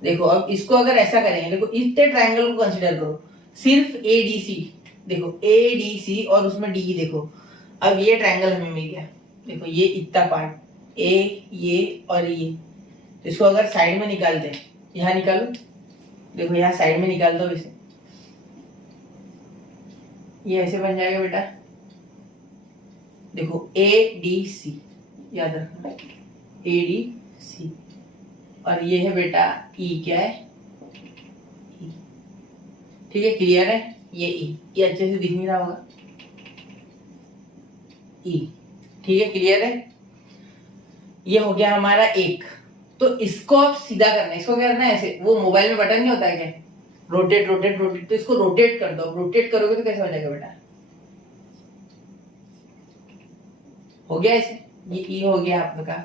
देखो अब इसको अगर ऐसा करेंगे, देखो इतने ट्रायंगल को कंसीडर करो, सिर्फ ADC, देखो ADC और उसमें DE, देखो अब ये ट्रायंगल हमें मिल गया, देखो ये इतना पार्ट A, ये और ये, तो इसको अगर साइड में निकालते हैं, यहां निकालो, देखो यहां साइड में निकाल दो इसे, ये ऐसे बन जाएगा बेटा, देखो ADC, याद रखना ADC, और ये है बेटा E, क्या है E, ठीक है, क्लियर है। ये E, ये अच्छे से दिख नहीं रहा होगा, E, ठीक है क्लियर है। ये हो गया हमारा एक। तो इसको अब सीधा करना है, इसको क्या करना है, ऐसे वो मोबाइल में बटन नहीं होता है क्या, रोटेट रोटेट रोटेट, तो इसको रोटेट कर दो। रोटेट करोगे तो कैसे हो जाएगा बेटा, हो गया ऐसे, ये E हो गया आपका,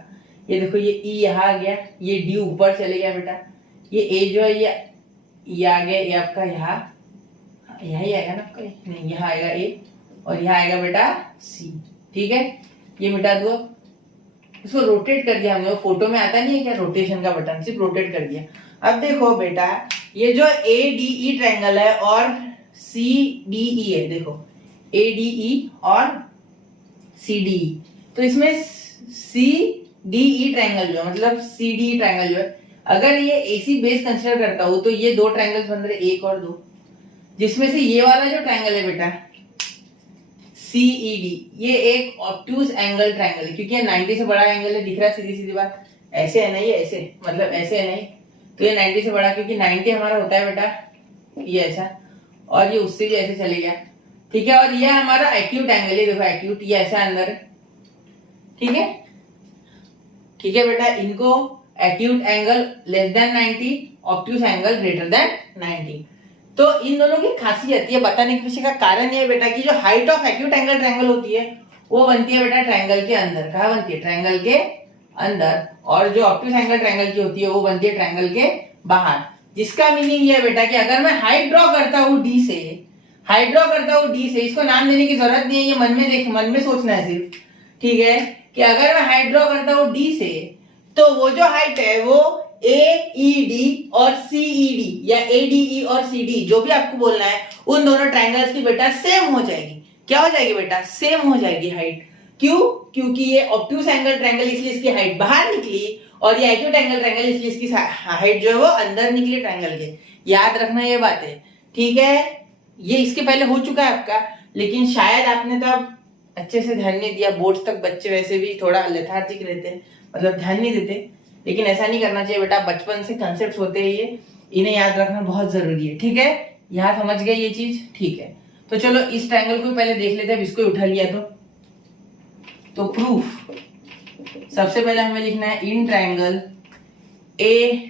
ये देखो ये E यहाँ आ गया, ये D ऊपर चले गया बेटा, ये A जो है ये आ गया, ये आपका यहाँ ही आएगा ना आपका, नहीं यहाँ आएगा A, और यहाँ आएगा बेटा C, ठीक है। ये मिटा दो, इसको रोटेट कर दिया हमने, वो फोटो में आता नहीं है क्या रोटेशन का बटन, सिर्फ रोटेट कर दिया। अब देखो बेटा ये जो ADE ट्रायंगल है और CDE है, देखो ADE और CDE, तो इसमें CDE ट्रायंगल जो है, मतलब CDE ट्रायंगल जो है, अगर ये AC बेस कंसीडर करता हूं तो ये दो ट्रायंगल्स बन रहे, एक और दो, जिसमें से ये वाला जो ट्रायंगल है बेटा CED, ये एक ऑब्ट्यूज एंगल ट्रायंगल है, क्योंकि ये 90 से बड़ा एंगल है, दिख रहा है सीधी सीधी बात, ऐसे है ना, ये ऐसे मतलब ऐसे है नहीं, तो ये 90 से बड़ा, क्योंकि 90 हमारा होता है बेटा ये ऐसा, और ये उससे भी ऐसे चले गया, ठीक है। और ये हमारा एक्यूट एंगल है, देखो एक्यूट, ये ऐसा अंदर, ठीक है, ठीक है बेटा। इनको acute angle less than 90, obtuse angle greater than 90। तो इन दोनों की खासियत, ये बताने के पीछे का कारण ये बेटा कि जो height of acute angle triangle होती है वो बनती है बेटा ट्रायंगल के अंदर। कहाँ बनती है? ट्रायंगल के अंदर। और जो ऑब्ट्यूस एंगल ट्रायंगल की होती है वो बनती है ट्रायंगल के बाहर। जिसका मीनिंग ये है बेटा कि अगर मैं हाइट ड्रॉ करता हूँ डी से, हाइट ड्रॉ करता हूँ डी से, इसको नाम देने की जरूरत नहीं है, ये मन में सोचना है सिर्फ, ठीक है, कि अगर मैं हाइट ड्रॉ करता हूँ डी से, तो वो जो हाइट है वो AED और CED या ADE और CD, जो भी आपको बोलना है, उन दोनों ट्रायंगल्स की बेटा सेम हो जाएगी। क्या हो जाएगी बेटा? सेम हो जाएगी हाइट। क्यों? क्योंकि ये ऑब्ट्यूस एंगल ट्रायंगल इसलिए इसकी हाइट बाहर निकली, और ये एक्यूट एंगल ट्रायंगल इसलिए इसकी हाइट जो है वो अंदर निकली ट्रायंगल के। याद रखना ये बात है, ठीक है। ये इसके पहले हो चुका है आपका, लेकिन शायद आपने तब अच्छे से ध्यान नहीं दिया। बोर्ड्स तक बच्चे वैसे भी थोड़ा लेथार्जिक रहते हैं, मतलब ध्यान नहीं देते, लेकिन ऐसा नहीं करना चाहिए बेटा। बचपन से कंसेप्ट होते हैं ये, इन्हें याद रखना बहुत जरूरी है, ठीक है। यहां समझ गए ये चीज? ठीक है। तो चलो इस ट्रायंगल को पहले देख लेते हैं, इसको उठा लिया तो प्रूफ सबसे पहले हमें लिखना है in triangle ADE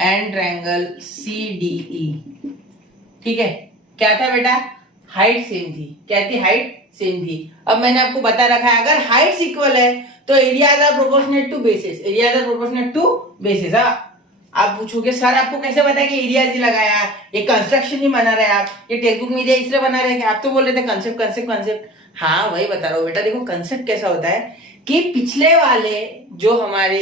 and triangle CDE, ठीक है। क्या था बेटा? हाइट सेम थी। क्या थी? हाइट सेम थी। अब मैंने आपको बता रखा है अगर हाइट्स इक्वल है तो areas are proportionate to bases, areas are proportionate to bases. आप पूछोगे सर आपको कैसे पता है कि एरियाज ही लगाया, ये कंस्ट्रक्शन ही बना रहे आप, ये टेक्स्ट बुक में दिया इसलिए बना रहे हैं? आप तो बोल रहे थे कंसेप्ट कंसेप्ट कंसेप्ट। हाँ वही बता रहा हूँ बेटा। देखो कंसेप्ट कैसा होता है कि पिछले वाले जो हमारे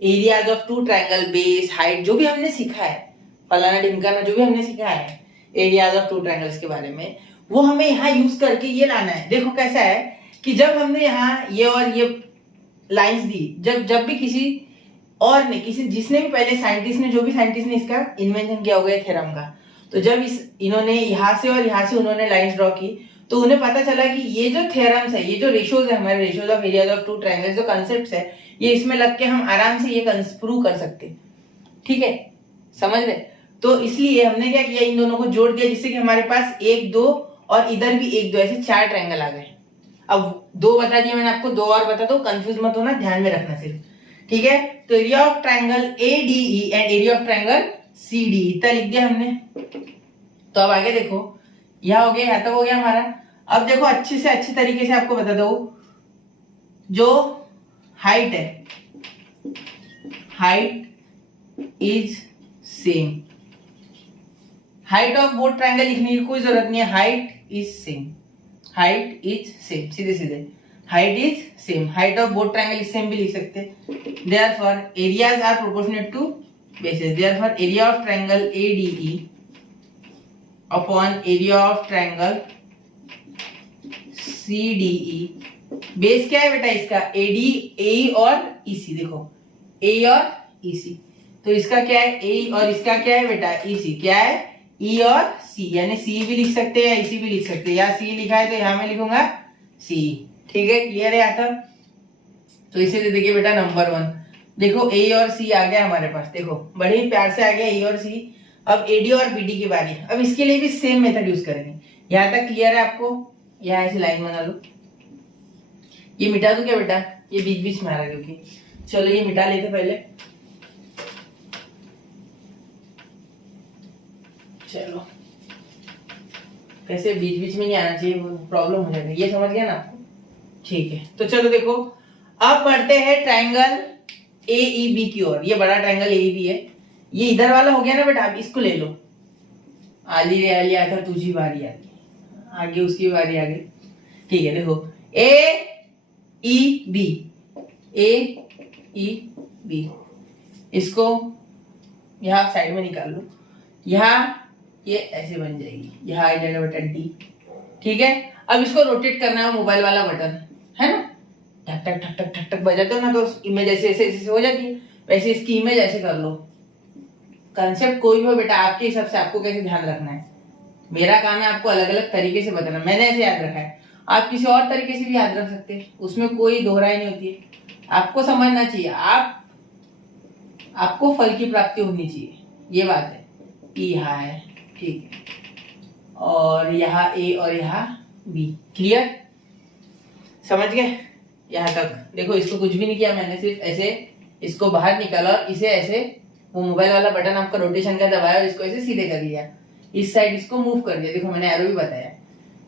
areas of two triangle, base, height, जो भी हमने सीखा है, फलाना ढिमकाना जो भी हमने सीखा है एरियाज ऑफ टू ट्रायंगल्स के बारे में, वो हमें यहाँ यूज करके ये लाना है। देखो कैसा है कि जब हमने यहाँ ये और ये लाइंस दी, जब भी किसी और ने, किसी जिसने भी पहले साइंटिस्ट ने, जो भी साइंटिस्ट ने इसका इन्वेंशन किया होगा थ्योरम का, तो जब इन्होंने यहाँ से और यहाँ से उन्होंने लाइंस ड्रॉ की, तो उन्हें पता चला कि ये जो थ्योरम्स है, ये जो रेशियोज है, हमारे ratios of areas of two triangles, जो कॉन्सेप्ट्स है, ये इसमें लग के हम आराम से ये प्रूव कर सकते, ठीक है, समझ गए। तो इसलिए हमने क्या किया, इन दोनों को जोड़ दिया, जिससे कि हमारे पास 1 2 और इधर भी 1 2 ऐसे 4 ट्रायंगल आ गए। अब 2 बता दिया मैंने आपको, 2 और बता दो, कंफ्यूज मत होना, ध्यान में रखना सिर्फ, ठीक है। तो area of triangle ADE and area of triangle CDE इतना लिख दिया हमने। तो अब आगे देखो, यह हो गया, यहां तक हो गया हमारा। अब देखो अच्छे से अच्छे तरीके से आपको बता दो, जो हाइट है, height is same, height of both triangle लिखने की कोई जरूरत नहीं है, height is same, height is same, सीधे सीधे height is same, height of both triangle is same भी लिख सकते हैं। Therefore areas are proportionate to bases, therefore area of triangle ADE upon area of triangle CDE, base क्या है बेटा इसका? AE और EC, देखो A और EC, तो इसका क्या है? A और इसका क्या है बेटा? EC, क्या है? E और C, यानी C भी लिख सकते हैं या EC भी लिख सकते हैं, या C लिखा है तो यहां मैं लिखूंगा C, ठीक है, क्लियर है यहाँ तक? तो इसे दे देखिए बेटा नंबर 1, देखो A और C आ गया हमारे पास, देखो बड़े ही प्यार से आ गया A और C। अब AD और BD की बारी, अब इसके लिए भी सेम मेथड यूज करेंगे। यहाँ तक क्लियर है आपको? यहाँ ऐसे लाइन बना लो, ये मिटा दो क्या बेटा? ये बीच बीच में आ रहा क्योंकि, चलो ये मिटा लेते पहले, चलो कैसे बीच बीच में नहीं आना चाहिए, प्रॉब्लम हो जाएगा, ये समझ गया ना आपको? ठीक है। तो चलो देखो, अब बढ़ते हैं ट्रायंगल AEB की ओर। ये बड़ा ट्रायंगल AEB है, ये इधर वाला हो गया ना बेटा, आप इसको ले लो। आली रे आली आकर तुझी बारी आ गई, आगे उसकी बारी आ गई, ठीक है। देखो AEB, AEB, इसको यहाँ साइड में निकाल लो, यहाँ ये ऐसे बन जाएगी, यहाँ आ जाएगा बेटा D, ठीक है। अब इसको रोटेट करना है, मोबाइल वाला बटन है ना, ठक ठक ठक ठक ठक ठक बजाते हो ना, तो इमेज ऐसे ऐसे ऐसे हो जाती है, वैसे इसकी इमेज ऐसे कर लो। कंसेप्ट कोई भी हो बेटा, आपके हिसाब से आपको कैसे ध्यान रखना है, मेरा काम है आपको अलग अलग तरीके से बताना, मैंने ऐसे याद रखा है। आप किसी और तरीके से भी याद रख सकते हैं, उसमें कोई दोहराई नहीं होती है। आपको समझना चाहिए, आपको फल की प्राप्ति होनी चाहिए, ये बात है। ई यहाँ है, ठीक है, और यहाँ ए और यहाँ बी। क्लियर, समझ गए यहाँ तक? देखो इसको कुछ भी नहीं किया मैंने, सिर्फ ऐसे इसको बाहर निकाला और इसे ऐसे वो मोबाइल वाला बटन आपका रोटेशन का दबाया और इसको ऐसे सीधे कर दिया, इस साइड इसको मूव कर दिया। देखो मैंने एरो भी बताया।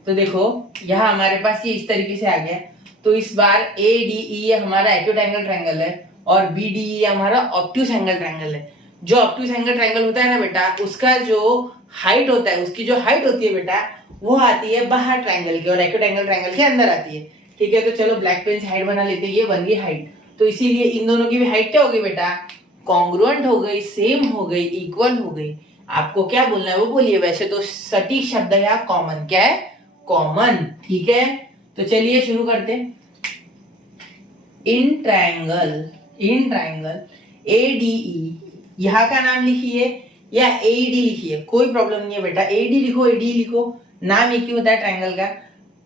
तो देखो यहाँ हमारे पास ये इस तरीके से आ गया। तो इस बार ए डी ई हमारा एक्यूट एंगल ट्रायंगल है और बी डी ई हमारा ऑब्ट्यूस एंगल ट्रायंगल है। जो ऑब्ट्यूस एंगल ट्रायंगल होता है ना बेटा, उसका जो हाइट होता है, उसकी जो हाइट होती है बेटा, वो आती है बाहर ट्रायंगल के और एक्यूट एंगल ट्रायंगल के अंदर आती है। ठीक है, तो चलो ब्लैक पेन से हाइट बना लेते हैं। ये बन गई हाइट, तो इसीलिए इन दोनों की भी हाइट क्या हो गई बेटा? कॉन्ग्रुएंट हो गई, सेम हो गई, इक्वल हो गई। आपको क्या बोलना है वो बोलिए। वैसे तो सटीक शब्द है यहाँ कॉमन, क्या है? कॉमन। ठीक है, तो चलिए शुरू करते हैं। इन ट्रायंगल ADE, यहाँ का नाम लिखिए या AED लिखिए, कोई प्रॉब्लम नहीं है बेटा। AED लिखो, ADE लिखो, नाम एक ही होता है ट्रायंगल का।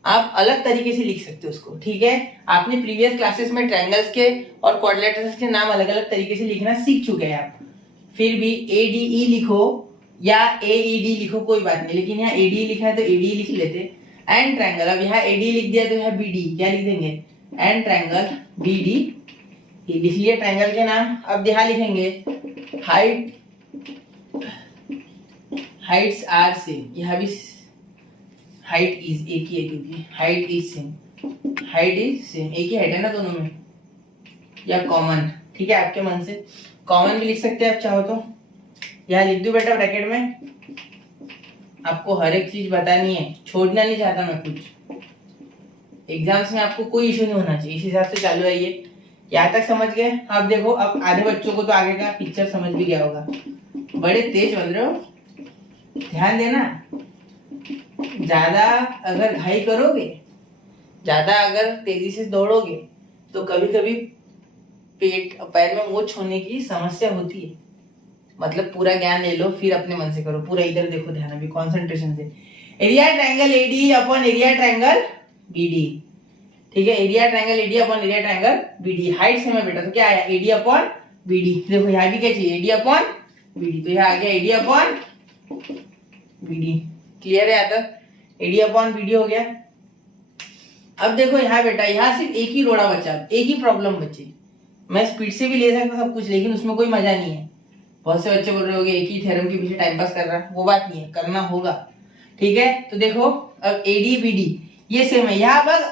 आप अलग तरीके से लिख सकते हो उसको। ठीक है, आपने प्रीवियस क्लासेस में ट्रायंगल्स के और क्वाड्रिलेटरल्स के नाम अलग अलग तरीके से लिखना सीख चुके हैं आप। फिर भी ADE लिखो या AED लिखो, कोई बात नहीं, लेकिन यहाँ ADE लिखा है तो ADE लिख लेते। एंड ट्रायंगल, अब यहाँ AD लिख दिया तो यहाँ BD, क्या लिख देंगे? एंड ट्रायंगल BD, ये लिख लिया ट्रायंगल के नाम। अब यहाँ लिखेंगे हाइट्स आर सेम, यहाँ भी हाइट इज एक ही है क्योंकि height is same, height is same, एक ही हाइट है ना दोनों में, या कॉमन। ठीक है, आपके मन से कॉमन भी लिख सकते हैं आप चाहो तो। यहाँ लिख दो बेटा ब्रैकेट में। आपको हर एक चीज बतानी है, छोड़ना नहीं चाहता मैं कुछ। एग्जाम्स में आपको कोई इशू नहीं होना चाहिए, इस हिसाब से चालू है ये। यहाँ तक समझ गए? अब देखो, अब आधे बच्चों को तो आगे का पिक्चर समझ भी गया होगा। बड़े तेज बन रहे हो, ध्यान देना। ज्यादा अगर घाई करोगे, ज्यादा अगर तेजी से दौड़ोगे तो कभी कभी पेट पैर में मोच होने की समस्या होती है। मतलब पूरा ज्ञान ले लो, फिर अपने मन से करो, पूरा इधर देखो, ध्यान अभी कंसंट्रेशन से। Area triangle ADE upon area triangle BD। ठीक है, area triangle AD upon area triangle BD। Height same है बेटा, तो क्या आया? AD upon BD। देखो यहाँ भी क्या चाहिए? AD अपॉन BD, तो यहाँ आ गया AD अपॉन BD। क्लियर है? यहाँ तक AD अपॉन BD हो गया। अब देखो यहाँ बेटा, यहाँ सिर्फ एक ही रोड़ा बचा, एक ही प्रॉब्लम बची। मैं स्पीड से भी ले सकता सब कुछ, लेकिन उसमें कोई मजा नहीं है। बहुत से बच्चे बोल रहे होंगे एक ही थ्योरम के पीछे टाइम पास कर रहा है, वो बात नहीं है, करना होगा। ठीक है, तो देखो अब AD BD ये सेम है। यहाँ पर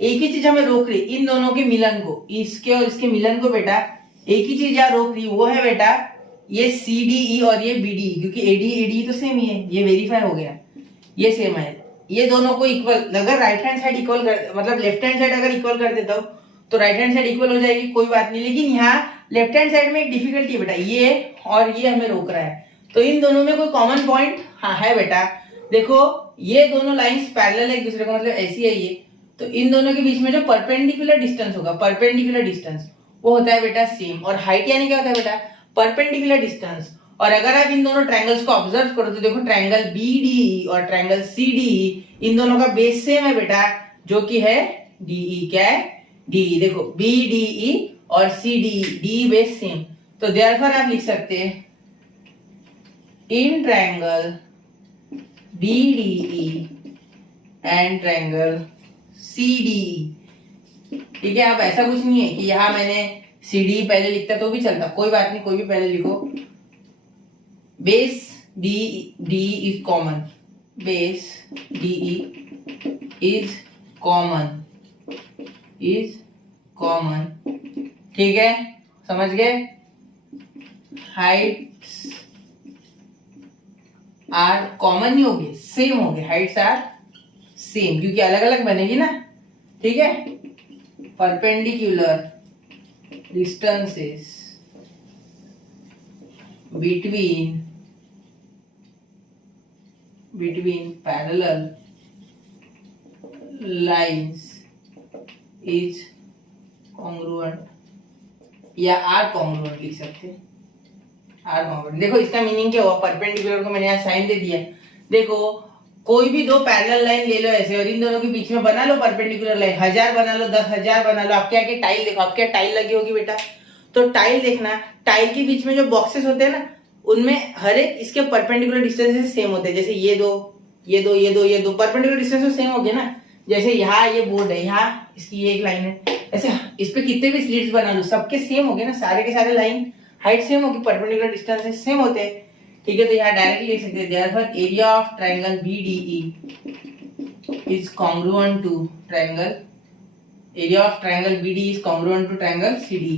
एक ही चीज हमें रोक रही, इन दोनों के मिलन को, इसके और इसके मिलन को बेटा, एक ही चीज यहाँ रोक रही, वो है बेटा ये CDE और ये BD, क्योंकि AD तो सेम ही है, ये वेरीफाई हो गया, ये सेम है। ये दोनों को इक्वल, अगर राइट हैंड साइड इक्वल कर, मतलब लेफ्ट हैंड साइड अगर इक्वल कर देता हूं तो राइट हैंड साइड इक्वल हो जाएगी, कोई बात नहीं। लेकिन यहाँ लेफ्ट हैंड साइड में एक डिफिकल्टी है बेटा, ये और ये हमें रोक रहा है। तो इन दोनों में कोई कॉमन पॉइंट हाँ है बेटा। देखो ये दोनों लाइंस पैरेलल है एक दूसरे को, मतलब ऐसी है ये, तो इन दोनों के बीच में जो परपेंडिकुलर डिस्टेंस होगा, परपेंडिकुलर डिस्टेंस, वो होता है बेटा सेम। और हाइट यानी क्या होता है बेटा? Perpendicular distance. और अगर आप इन दोनों ट्रायंगल्स को ऑब्जर्व करो तो देखो ट्रायंगल BDE और ट्रायंगल CDE, इन दोनों का बेस सेम है बेटा, जो कि है DE। क्या है? DE। देखो BDE और CDE, DE बेस सेम, तो देयरफॉर आप लिख सकते हैं in triangle BDE and triangle CDE। ठीक है, अब ऐसा कुछ नहीं है कि यहाँ मैंने CDE पहले लिखता तो भी चलता, कोई बात नहीं, कोई भी पहले लिखो। Base DE is common, base DE is common. ठीक है, समझ गए? हाइट्स आर कॉमन नहीं होगी, सेम होगी, हाइट्स आर सेम, क्योंकि अलग अलग बनेगी ना। ठीक है, perpendicular distances between parallel lines is congruent, या आर कॉन्ग्रुएंट लिख सकते हैं, आर कॉन्ग्रुएंट। देखो इसका मीनिंग क्या हुआ? परपेंडिकुलर को मैंने यहाँ साइन दे दिया। देखो कोई भी दो पैरेलल लाइन ले लो ऐसे और इन दोनों के बीच में बना लो परपेंडिकुलर लाइन, 1000 बना लो, 10,000 बना लो। आपके आगे टाइल देखो, आपके टाइल लगी होगी बेटा, तो टाइल देखना, टाइल के बीच में जो बॉक्सेस होते हैं ना, उनमें हर एक इसके परपेंडिकुलर डिस्टेंसेस सेम होते हैं। जैसे ये दो परपेंडिकुलर डिस्टेंस तो सेम हो गए ना। जैसे यहाँ ये बोर्ड है, यहाँ इसकी ये एक लाइन है, ऐसे इस पे कितने भी स्लिट्स बना लो सबके सेम हो गए ना, सारे के सारे लाइन हाइट सेम होगी, परपेंडिकुलर डिस्टेंसेस सेम होते हैं। ठीक है, तो यहाँ डायरेक्टली लिख सकते हैं therefore area of triangle BDE is congruent to triangle, area of triangle BDE is congruent to triangle CD।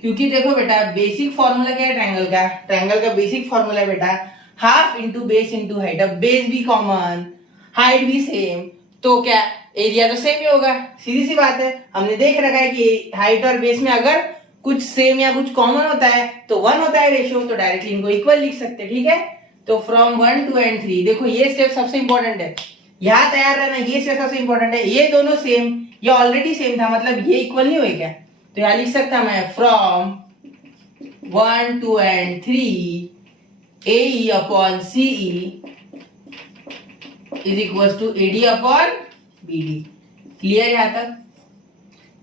क्योंकि देखो बेटा बेसिक फॉर्मूला क्या है ट्रायंगल का, ट्रायंगल का बेसिक फॉर्मूला है बेटा half into base into height. अब बेस भी कॉमन, हाइट भी सेम, तो क्या एरिया तो सेम ही होगा, सीधी सी बात है। हमने देख रखा है कि हाइट और बेस में अगर कुछ सेम या कुछ कॉमन होता है तो 1 होता है रेशियो, तो डायरेक्टली इनको इक्वल लिख सकते हैं। ठीक है, तो फ्रॉम 1 2 and 3 देखो ये स्टेप सबसे इंपॉर्टेंट है, यहाँ तैयार रहना, ये स्टेप सबसे इंपॉर्टेंट है। ये दोनों सेम, ये ऑलरेडी सेम था, मतलब ये इक्वल नहीं हुए क्या, तो यहाँ लिख सकता मैं from 1 2 and 3 AE upon CE is equals to AD upon BD। Clear यहाँ तक?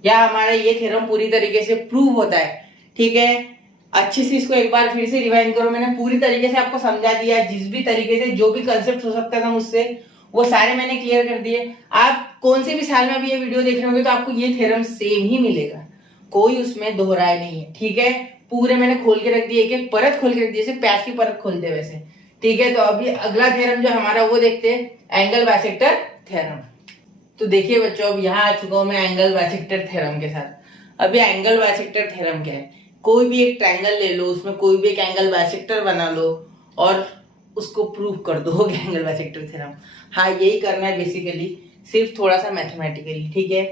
या हमारा ये थ्योरम पूरी तरीके से प्रूव होता है। ठीक है, अच्छे से इसको एक बार फिर से रिवाइंड करो, मैंने पूरी तरीके से आपको समझा दिया, जिस भी तरीके से जो भी कंसेप्ट हो सकता था मुझसे वो सारे मैंने क्लियर कर दिए। आप कौन से भी साल में भी ये वीडियो देख रहे होंगे तो आपको ये थ्योरम सेम ही मिलेगा, कोई उसमें दोहराए नहीं है। ठीक है, पूरे मैंने खोल के रख दिए, एक एक परत खोल के रख दी, जैसे प्याज की परत खोलते हैं वैसे। ठीक है, तो अभी अगला थ्योरम जो हमारा वो देखते हैं एंगल बाइसेक्टर थ्योरम। तो देखिए बच्चों, अब यहाँ आ चुका हूं मैं एंगल बाइसेक्टर थ्योरम के साथ। अभी एंगल बाइसेक्टर थ्योरम क्या है, कोई भी एक ट्रायंगल ले लो, उसमें कोई भी एक एंगल बाइसेक्टर बना लो और उसको प्रूव कर दो एंगल बाइसेक्टर थ्योरम। हाँ, यही करना है बेसिकली, सिर्फ थोड़ा सा मैथमेटिकली। ठीक है,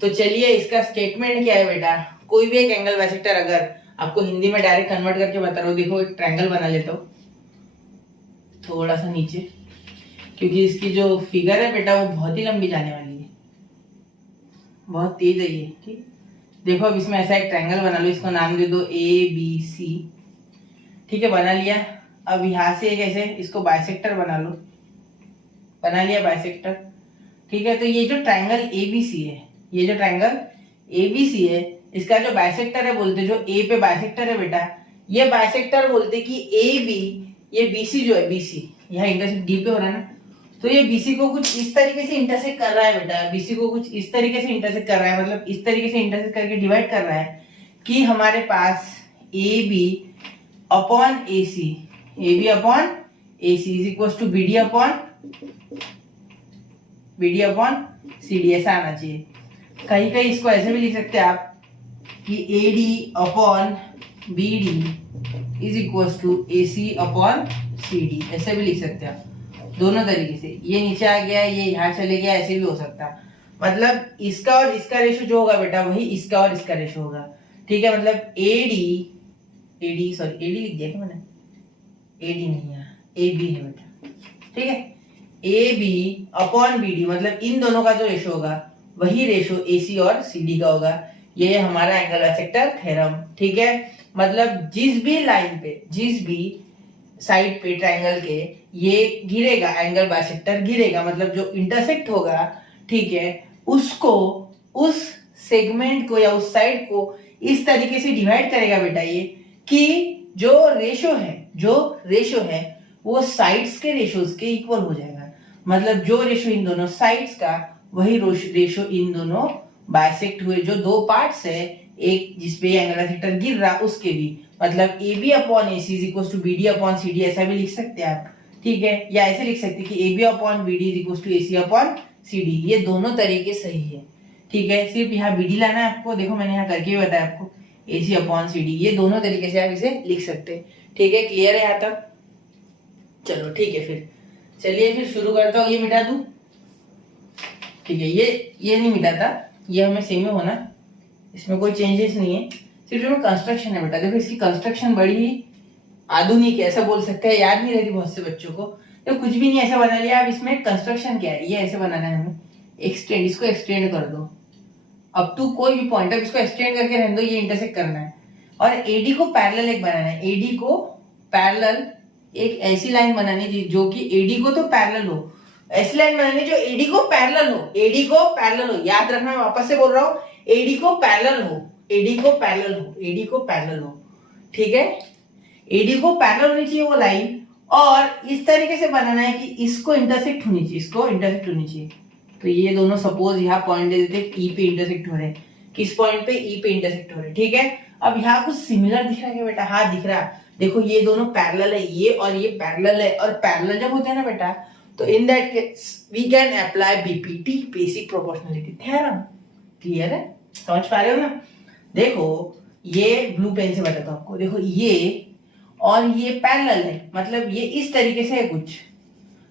तो चलिए इसका स्टेटमेंट क्या है बेटा, कोई भी एक एंगल बाइसेक्टर, अगर आपको हिंदी में डायरेक्ट कन्वर्ट करके बता रहा हूँ, देखो एक ट्रायंगल बना लेता हूँ थोड़ा सा नीचे, क्योंकि इसकी जो फिगर है बेटा वो बहुत ही लंबी जाने वाली है, बहुत तेज है ये। ठीक, देखो अब इसमें ऐसा एक ट्रायंगल बना लो, इसको नाम दे दो ABC। ठीक है, बना लिया। अब यहाँ से एक ऐसे इसको बाइसेक्टर बना लो, बना लिया बाइसेक्टर। ठीक है, तो ये जो ट्रायंगल ABC है, ये जो ट्रायंगल ABC है, इसका जो बाइसेक्टर है बोलते, जो A पे बाइसेक्टर है बेटा, ये बाइसेक्टर बोलते कि AB, ये BC जो है, BC यहाँ इंटरसेक्ट D पे हो रहा है ना, तो ये BC को कुछ इस तरीके से इंटरसेक्ट कर रहा है बेटा, BC को कुछ इस तरीके से इंटरसेक्ट कर रहा है, मतलब इस तरीके से इंटरसेक्ट करके डिवाइड कर रहा है कि हमारे पास AB upon AC, AB upon AC is equal to BD upon CD, ऐसा आना चाहिए। कहीं कहीं इसको ऐसे भी लिख सकते हैं आप कि AD upon BD is equal to AC upon CD, ऐसे भी लिख सकते हैं आप, दोनों तरीके से। ये नीचे आ गया, ये यहाँ चले गया, ऐसे भी हो सकता है। मतलब इसका और इसका रेशो जो होगा बेटा वही इसका और इसका रेशो होगा। ठीक है, मतलब AD लिख दिया क्या मैंने, AD नहीं है, AB है बेटा। ठीक है, AB अपॉन BD, मतलब इन दोनों का जो रेशो होगा वही रेशो AC और CD का होगा। ये हमारा एंगल बाइसेक्टर थ्योरम। ठीक है, मतलब जिस भी लाइन पे, जिस भी साइड पे ट्रायंगल के ये गिरेगा, एंगल बाइसेक्टर गिरेगा, मतलब जो इंटरसेक्ट होगा, ठीक है, उसको, उस सेगमेंट को या उस साइड को इस तरीके से डिवाइड करेगा बेटा ये, कि जो रेशो है वो साइड्स के रेशोज के इक्वल हो जाएगा। मतलब जो रेशो इन दोनों साइड्स का वही रेशो इन दोनों बाइसेक्ट हुए जो दो पार्ट्स है, एक जिसपे एंगल बाइसेक्टर गिर रहा उसके भी, मतलब AB upon AC is equal to BD upon CD, ऐसा भी लिख सकते हैं आप। ठीक है, या ऐसे लिख सकते हैं कि AB upon BD is equal to AC upon CD, ये दोनों तरीके सही है। ठीक है, सिर्फ यहाँ BD लाना है आपको, देखो मैंने यहाँ करके बताया आपको, AC अपॉन CD, ये दोनों तरीके से आप इसे लिख सकते हैं। ठीक है, क्लियर है यहाँ तक? चलो ठीक है, फिर चलिए फिर शुरू करता हूँ। ये मिटा दूं? ठीक है, ये नहीं मिटाता, ये हमें सेम होना, इसमें कोई चेंजेस नहीं है, सिर्फ इसमें कंस्ट्रक्शन है बेटा। देखो इसकी कंस्ट्रक्शन बड़ी ही आधुनिक है, ऐसा बोल सकते हैं, याद नहीं रहती बहुत से बच्चों को। तो कुछ भी नहीं, ऐसा बना लिया। अब इसमें कंस्ट्रक्शन क्या है, ये ऐसे बनाना है हमें, एक्सटेंड, इसको एक्सटेंड कर दो अप टू कोई भी पॉइंट, अब इसको एक्सटेंड करके रहने दो, ये इंटरसेक्ट करना है। और एडी को पैरेलल एक बनाना है, एडी को पैरेलल एक ऐसी लाइन बनानी है जो कि एडी को तो पैरेलल हो, ऐसी लाइन बनानी जो एडी को पैरेलल हो, एडी को पैरेलल हो, याद रखना, मैं वापस से बोल रहा हूं, एडी को पैरेलल हो, एडी को पैरेलल हो, एडी को पैरेलल हो, ठीक है। एडी को पैरेलल होनी चाहिए वो लाइन, और इस तरीके से बनाना है कि इसको इंटरसेक्ट होनी चाहिए, इसको इंटरसेक्ट होनी चाहिए। तो ये दोनों सपोज यहाँ पॉइंट दे देते ई पे इंटरसेक्ट हो रहे हैं, किस पॉइंट पे, ई पे इंटरसेक्ट हो रहे हैं, ठीक है। अब यहाँ कुछ सिमिलर दिख रहा है बेटा, हाँ दिख रहा है, देखो ये दोनों पैरेलल है, ये और ये पैरेलल है, और पैरेलल जब होते हैं ना बेटा, तो in that case we can apply BPT, basic proportionality theorem. Clear है, समझ पा रहे हो ना। देखो ये ब्लू पेन से बताता हूं आपको, देखो ये और ये पैरेलल है, मतलब ये इस तरीके से है कुछ,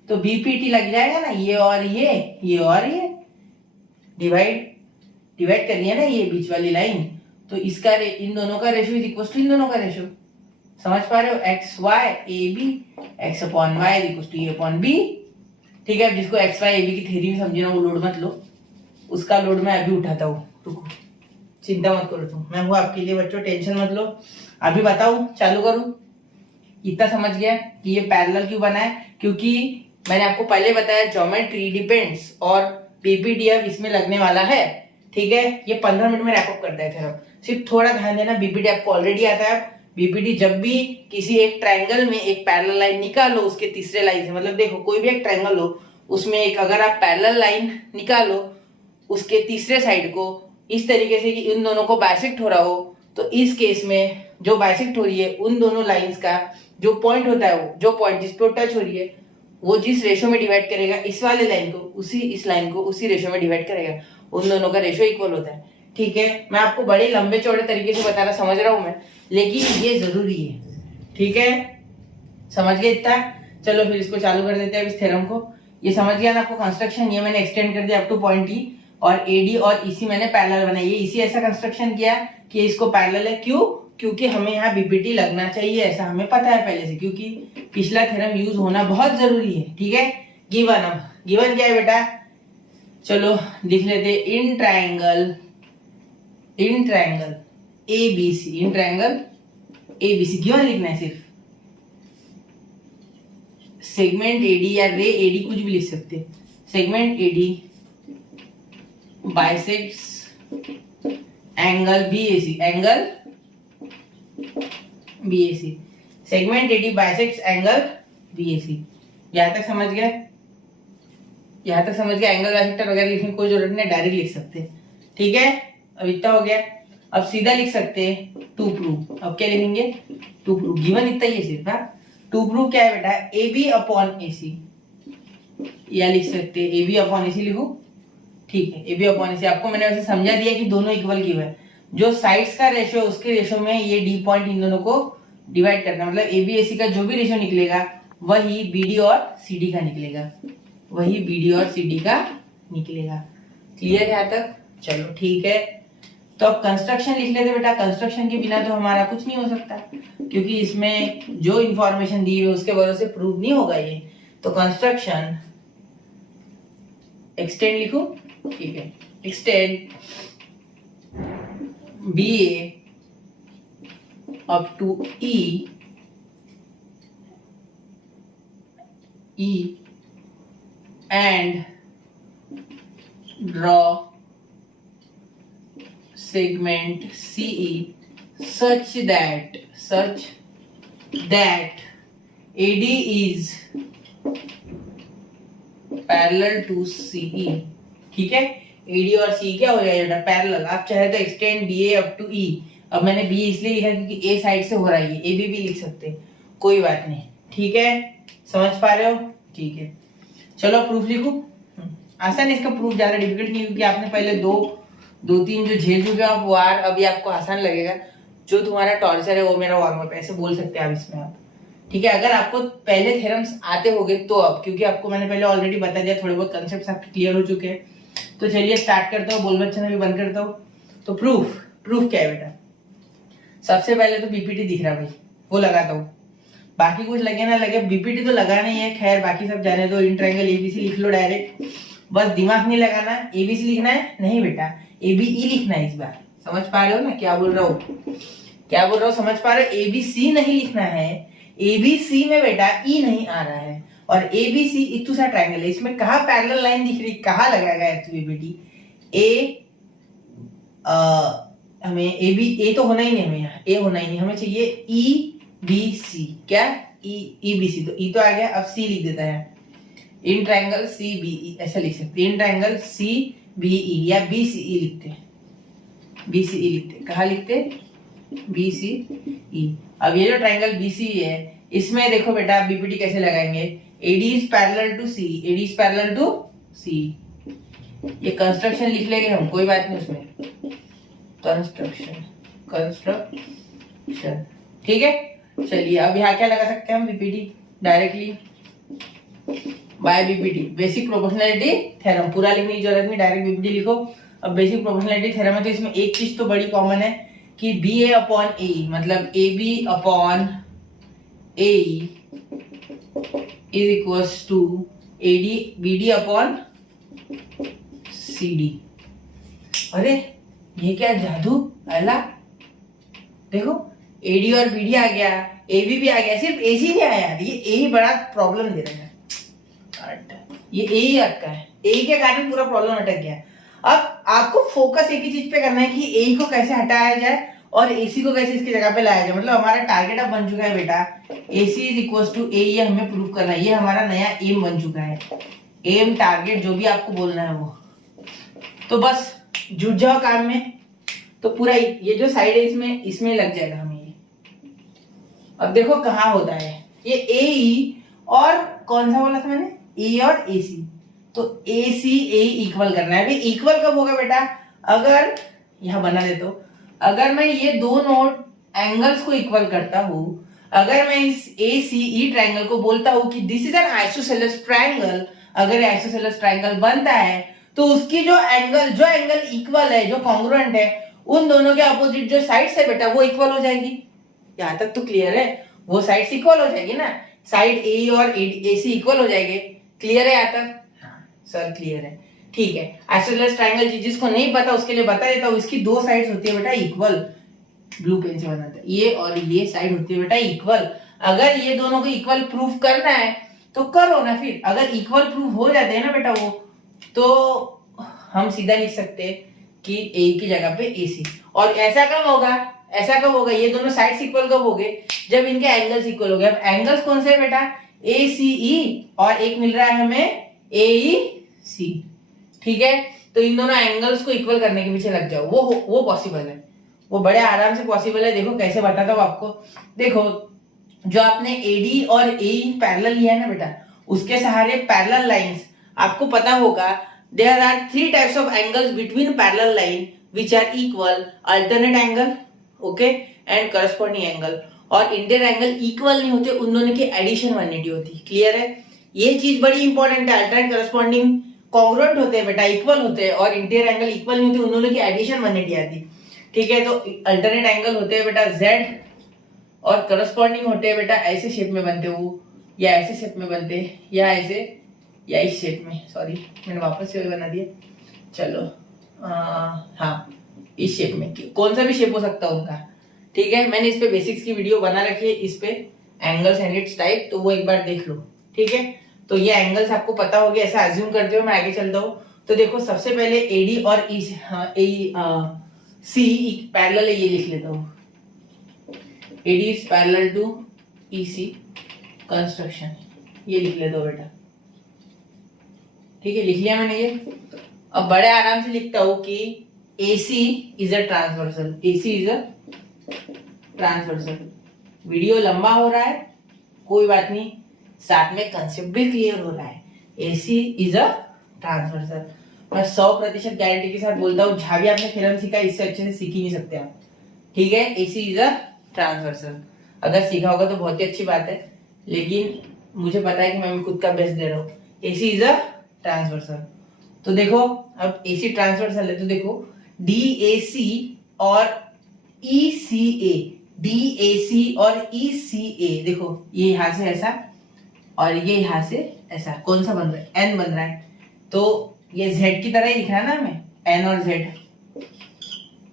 तो बीपीटी लग जाएगा ना, ये और ये और ये डिवाइड करनी है ना ये बीच वाली लाइन, तो इसका इन दोनों का रेशियो इज इक्वल टू इन दोनों का रेशियो, समझ पा रहे हो, X Y A B, X upon Y is equal to A upon B, ठीक है। अब जिसको एक्स वाई ए बी की थ्योरी में समझे ना वो लोड मत लो, उसका लोड मैं अभी उठाता हूँ, रुको, चिंता मत करो तुम, मैं हूँ आपके लिए बच्चों, टेंशन मत लो। अभी बताऊं, चालू करूं, इतना समझ गया कि ये पैरेलल क्यों बना है, क्योंकि मैंने आपको पहले बताया ज्योमेट्री डिपेंड्स, और बीपीटी अब इसमें लगने वाला है, ठीक है। ये 15 मिनट में रैप अप करता है थ्योरम, सिर्फ थोड़ा ध्यान देना, बीपीटी आपको ऑलरेडी आता है। बीपीटी जब भी किसी एक ट्रायंगल में एक पैरेलल लाइन निकालो उसके तीसरे लाइन से, मतलब देखो कोई भी एक ट्रायंगल हो उसमें एक अगर आप पैरेलल लाइन निकालो उसके तीसरे साइड को इस तरीके से कि इन दोनों को बाइसेक्ट हो रहा हो, तो इस केस में जो बाइसेक्ट हो रही है उन दोनों लाइंस का जो पॉइंट होता है, वो जो पॉइंट जिस पे टच हो रही है वो जिस रेशो में डिवाइड करेगा इस वाले लाइन को, उसी इस लाइन को उसी रेशो में डिवाइड करेगा, उन दोनों का रेशो इक्वल होता है, ठीक है। मैं आपको बड़े लंबे चौड़े तरीके से बताना समझ रहा हूं मैं, लेकिन ये जरूरी है, ठीक है, समझ गए इतना। चलो फिर इसको चालू कर देते हैं इस थ्योरम को। ये समझ गया ना आपको, कंस्ट्रक्शन ये मैंने एक्सटेंड कर दिया अप टू पॉइंट ई, और एडी और ईसी मैंने पैरेलल बनाई, ये इसी ऐसा कंस्ट्रक्शन किया कि इसको पैरेलल है, क्यों, क्योंकि हमें यहाँ बीपीटी लगना चाहिए, ऐसा हमें पता है पहले से, क्योंकि पिछला थ्योरम यूज होना बहुत जरूरी है, ठीक है। गिवन, अब गिवन क्या है बेटा, चलो लिख लेते, in triangle ABC, in triangle ABC given लिखना है सिर्फ, सेगमेंट एडी या रे एडी कुछ भी लिख सकते हैं, segment AD bisects angle BAC, angle BAC, segment AD bisects angle BAC. यहां तक समझ गए, यहां तक समझ गए, एंगल बाइसेक्टर वगैरह लिखने की कोई जरूरत नहीं, डायरेक्ट लिख सकते हैं, ठीक है। अब इतना हो गया, अब सीधा लिख सकते हैं टू प्रूव। अब क्या लिखेंगे, टू प्रूव, गिवन इतना ही है सिर्फ, हाँ। टू प्रूव क्या है बेटा, ए बी अपॉन ए सी, या लिख सकते हैं ए बी अपॉन ए सी लिखो, ठीक है। ए बी अपॉन ए सी आपको मैंने वैसे समझा दिया कि दोनों इक्वल क्यों है, जो साइड्स का रेशो उसके रेशो में ये डी पॉइंट इन दोनों को डिवाइड करना, मतलब ए बी ए सी का जो भी रेशो निकलेगा वही बी डी और सी डी का निकलेगा, वही बी डी और सी डी का निकलेगा। क्लियर है यहाँ तक, चलो ठीक है। तो अब कंस्ट्रक्शन लिख लेते बेटा, कंस्ट्रक्शन के बिना तो हमारा कुछ नहीं हो सकता, क्योंकि इसमें जो इंफॉर्मेशन दी है उसके भरोसे प्रूव नहीं होगा ये, तो कंस्ट्रक्शन एक्सटेंड लिखो, ठीक है, extend B A up to E and draw segment CE such that AD is parallel to CE, ठीक है। AD और CE क्या हो जाएगा, पैरेलल। आप चाहे तो extend BA up to E, अब मैंने B इसलिए लिखा क्योंकि A साइड से हो रहा है, AB भी लिख सकते हैं, कोई बात नहीं, ठीक है, समझ पा रहे हो, ठीक है। चलो प्रूफ लिखो, आसान है इसका प्रूफ, ज्यादा डिफिकल्ट नहीं, क्योंकि आपने पहले दो तीन जो झेल चुके हो आप वार, अभी आपको आसान लगेगा। जो तुम्हारा टॉर्चर है वो मेरा वार्म अप है, ऐसे बोल सकते हैं आप इसमें आप, ठीक है। अगर आपको पहले थ्योरम्स आते होंगे तो, अब क्योंकि आपको मैंने पहले ऑलरेडी बता दिया, थोड़े बहुत कंसेप्ट्स आपके क्लियर हो चुके हैं, तो चलिए स्टार्ट करता हूँ, बोल बच्चन भी बंद करता हूँ। तो प्रूफ क्या है बेटा, सबसे पहले तो बीपीटी दिख रहा भाई, वो लगाता हूँ, बाकी कुछ लगे ना लगे, बीपीटी तो लगाना ही है, खैर बाकी सब जाने दो। इन ट्रायंगल एबीसी लिख लो डायरेक्ट, बस दिमाग नहीं लगाना, एबीसी लिखना है नहीं बेटा, एबीई लिखना है इस बार, समझ पा रहे हो ना क्या बोल रहा हूँ, समझ पा रहे हो, एबीसी नहीं लिखना है, एबीसी में बेटा ई नहीं आ रहा है, और ए बी सी इतू सा ट्राइंगल है, इसमें कहाँ पैरेलल लाइन दिख रही, कहाँ लगाया गया है बेटी, ए हमें ए बी, ए तो होना ही नहीं, हमें यहाँ ए होना ही नहीं, हमें चाहिए ई बी सी, क्या ई बी सी, तो ई तो आ गया, अब सी लिख देता है, in triangle C B E, ऐसा लिख सकते हैं, in triangle C B E या बी सी ई लिखते हैं, बी सी ई लिखते, कहाँ लिखते, बी सी ई। अब ये जो ट्राइंगल बी सी है, इसमें देखो बेटा बीपीटी कैसे लगाएंगे, AD is parallel to C, AD is parallel to C, ये कंस्ट्रक्शन लिख लेंगे हम, कोई बात नहीं उसमें, कंस्ट्रक्शन कंस्ट्रक्शन, ठीक है। चलिए अब यहाँ क्या लगा सकते हैं हम, BPT directly by BPT, basic proportionality theorem, पूरा लिखने की जरूरत नहीं, डायरेक्ट बीपीटी लिखो। अब बेसिक प्रोपोर्शनैलिटी थ्योरम है तो इसमें एक चीज तो बड़ी कॉमन है कि बी ए अपॉन ए, मतलब A B upon A is equals to A D B D upon C D. अरे ये क्या जादू, अला देखो एडी और बीडी आ गया, एबी भी आ गया, सिर्फ एसी नहीं आया यार, ये ए ही बड़ा प्रॉब्लम दे रहा है, ये ए ही अटका है, ए के कारण पूरा प्रॉब्लम अटक गया। अब आपको फोकस एक ही चीज पे करना है कि ए को कैसे हटाया जाए और एसी को कैसे इसकी जगह पे लाया जाए, मतलब हमारा टारगेट अब बन चुका है बेटा, एसी इज इक्वल्स टू ए, ये हमें प्रूव करना है, ये हमारा नया एम बन चुका है, एम टारगेट जो भी आपको बोलना है वो, तो बस जुट जाओ काम में। तो पूरा ये जो साइड है इसमें लग जाएगा हमें ये। अब देखो कहाँ होता है ये ए ई, और कौन सा बोला था मैंने, ए और ए सी, तो ए सी ए इक्वल करना है। अभी इक्वल कब होगा बेटा, अगर यहां बना दे तो, अगर मैं ये दो नोड एंगल्स को इक्वल करता हूं, अगर मैं इस ए सी ई ट्राइंगल को बोलता हूं कि this is an isosceles triangle, अगर आइसोसेलेस ट्राइंगल बनता है तो उसकी जो एंगल इक्वल है, जो कॉन्ग्रुएंट है, उन दोनों के अपोजिट जो साइड्स है बेटा वो इक्वल हो जाएगी। यहां तक तो क्लियर है, वो साइड्स इक्वल हो जाएगी ना, साइड ए और ए सी इक्वल हो जाएंगे, क्लियर है यहाँ तक? हाँ सर क्लियर है, ठीक है। आइसोसेलेस ट्राइंगल जिसको नहीं पता उसके लिए बता देता हूँ, इसकी दो साइड्स होती है बेटा इक्वल, ब्लू पेन से बनाता है, ये और ये साइड होती है बेटा इक्वल। अगर ये दोनों को इक्वल प्रूफ करना है तो करो ना, फिर अगर इक्वल प्रूफ हो जाते हैं ना बेटा वो, तो हम सीधा लिख सकते हैं कि ए की जगह पे ए सी। और ऐसा कब होगा, ये दोनों साइड्स इक्वल कब हो गए, जब इनके एंगल्स इक्वल हो गए। अब एंगल्स कौन से है बेटा, ए सी ई, और एक मिल रहा है हमें ए ई सी, ठीक है। तो इन दोनों एंगल्स को इक्वल करने के पीछे लग जाओ, वो पॉसिबल है, वो बड़े आराम से पॉसिबल है। देखो कैसे बताता हूँ आपको, देखो जो आपने एडी और ए पैरेलल लिया है ना बेटा, उसके सहारे पैरेलल लाइंस, आपको पता होगा there are three types of angles between parallel line which are equal, alternate angle, okay, and corresponding angle। और इंटर एंगल इक्वल नहीं होते, उन दोनों की एडिशन 180 होती, क्लियर है। ये चीज बड़ी इंपॉर्टेंट है, अल्टरनेट करस्पॉन्डिंग कॉन्ग्रुएंट होते हैं बेटा, इक्वल होते हैं, और इंटर एंगल इक्वल नहीं होते, उन दोनों की एडिशन 180 आती, ठीक है। तो अल्टरनेट एंगल होते हैं बेटा Z, और करस्पॉन्डिंग होते हैं बेटा ऐसे शेप में बनते हो, या ऐसे शेप में बनते, या ऐसे, या इस शेप में, सॉरी मैंने वापस से बना दिया, चलो हाँ इस शेप में, कौन सा भी शेप हो सकता है उनका, ठीक है। मैंने इस पे बेसिक्स की वीडियो बना रखी है, इस पे एंगल्स एंड इट्स टाइप, तो वो एक बार देख लो, ठीक है। तो ये एंगल्स आपको पता हो गया, ऐसा अज्यूम करते हुए मैं आगे चलता हूँ। तो देखो सबसे पहले एडी और सी पैरेलल है, ये लिख लेता हूँ, AD is parallel to E C construction, ये लिख लेता हूँ बेटा, ठीक है, लिख लिया मैंने ये। अब बड़े आराम से लिखता हूं कि AC is a transversal, AC is a transversal. Video लंबा हो रहा है कोई बात नहीं, साथ में कंसेप्ट भी क्लियर हो रहा है। AC इज अ ट्रांसवर्सल, मैं 100% गारंटी के साथ बोलता हूँ, जहां भी आपने थ्योरम सीखा इससे अच्छे से सीख ही नहीं सकते आप, ठीक है। AC इज अ ट्रांसवर्सल, अगर सीखा होगा तो बहुत ही अच्छी बात है, लेकिन मुझे पता है कि मैं खुद का बेस्ट दे रहा हूँ। AC इज अ ट्रांसवर्सल, तो देखो अब AC ट्रांसवर्सल है, तो देखो DAC और ECA, DAC और ECA, देखो ये यहां से ऐसा और ये यहां से ऐसा, कौन सा बन रहा है, N बन रहा है, तो ये Z की तरह ही दिख रहा है ना हमें, N और Z।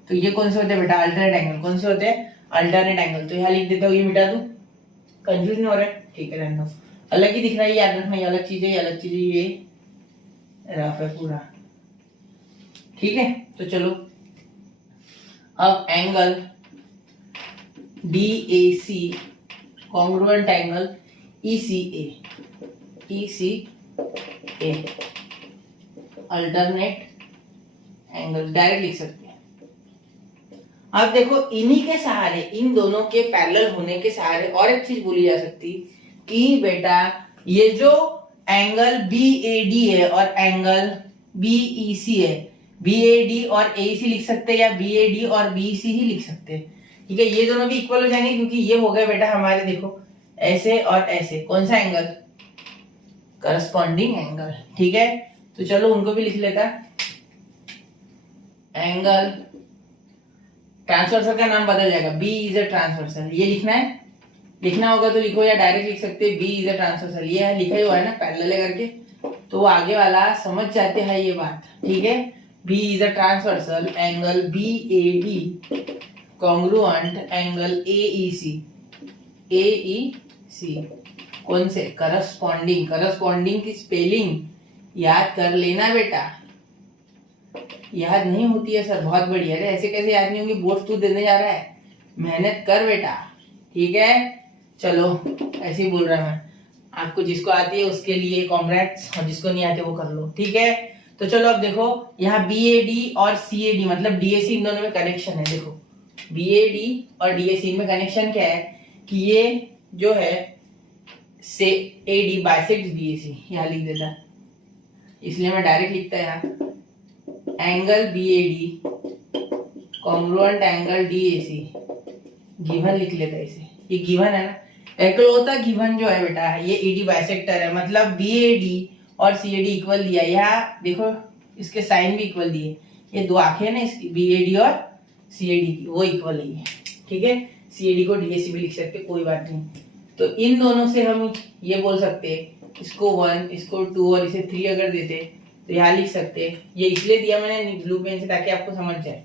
तो ये कौन से होते हैं बेटा, अल्टरनेट एंगल। कौन से होते हैं, अल्टरनेट एंगल। तो यहाँ लिख देता हूँ, ये मिटा दूं, कंफ्यूज नहीं हो रहा है, ठीक है रहने दो। अलग ही दिख रहा है, याद रखना ये अलग चीज है, ये अलग चीज है, ये रफ है पूरा, ठीक है। तो चलो अब angle DAC congruent angle ECA alternate angle direct लिख सकते हैं। अब देखो इन्हीं के सहारे, इन दोनों के पैरेलल होने के सहारे और एक चीज बोली जा सकती कि बेटा ये जो एंगल BAD है और एंगल BEC है, BAD और AEC लिख सकते हैं या BAD और BEC ही लिख सकते हैं, ठीक है। ये दोनों भी इक्वल हो जाएंगे क्योंकि ये हो गए बेटा हमारे, देखो ऐसे और ऐसे, कौन सा एंगल, करस्पॉन्डिंग एंगल, ठीक है। तो चलो उनको भी लिख लेता। एंगल ट्रांसवर्सल का नाम बदल जाएगा, B इज अ ट्रांसवर्सल, ये लिखना है, लिखना होगा तो लिखो या डायरेक्ट लिख सकते हैं B इज अ ट्रांसवर्सल, ये है लिखा ही हुआ है ना पैरेलल करके, तो आगे वाला समझ जाते हैं ये बात, ठीक है। B is a transversal angle BAD congruent angle AEC कौन से, करस्पॉन्डिंग, करस्पॉन्डिंग की स्पेलिंग याद कर लेना बेटा, याद नहीं होती है सर, बहुत बढ़िया, अरे ऐसे कैसे याद नहीं होंगी, बोर्ड तू देने जा रहा है, मेहनत कर बेटा, ठीक है। चलो ऐसे ही बोल रहा मैं, आपको जिसको आती है उसके लिए कॉन्ग्रेट्स, और जिसको नहीं आती वो कर लो, ठीक है। तो चलो अब देखो यहाँ BAD और CAD मतलब DAC, इन दोनों में कनेक्शन है। देखो BAD और DAC में कनेक्शन क्या है कि ये जो है से AD बाइसेक्ट्स BAC, यहाँ लिख देता, इसलिए मैं डायरेक्ट लिखता है यहाँ angle BAD congruent angle DAC, given लिख लेता है इसे, ये गिवन है ना, एकलौता गिवन जो है बेटा ये AD बाइसेक्टर है, मतलब BAD और CAD इक्वल दिया, यहाँ देखो इसके साइन भी इक्वल दिए, ये दो आंखें हैं ना इसकी BAD और CAD की, वो इक्वल है, ठीक है। CAD को DAC भी लिख सकते, कोई बात नहीं। तो इन दोनों से हम ये बोल सकते हैं, इसको 1, इसको 2 और इसे 3 अगर देते तो यहाँ लिख सकते हैं। ये इसलिए दिया मैंने ब्लू पेन से ताकि आपको समझ जाए,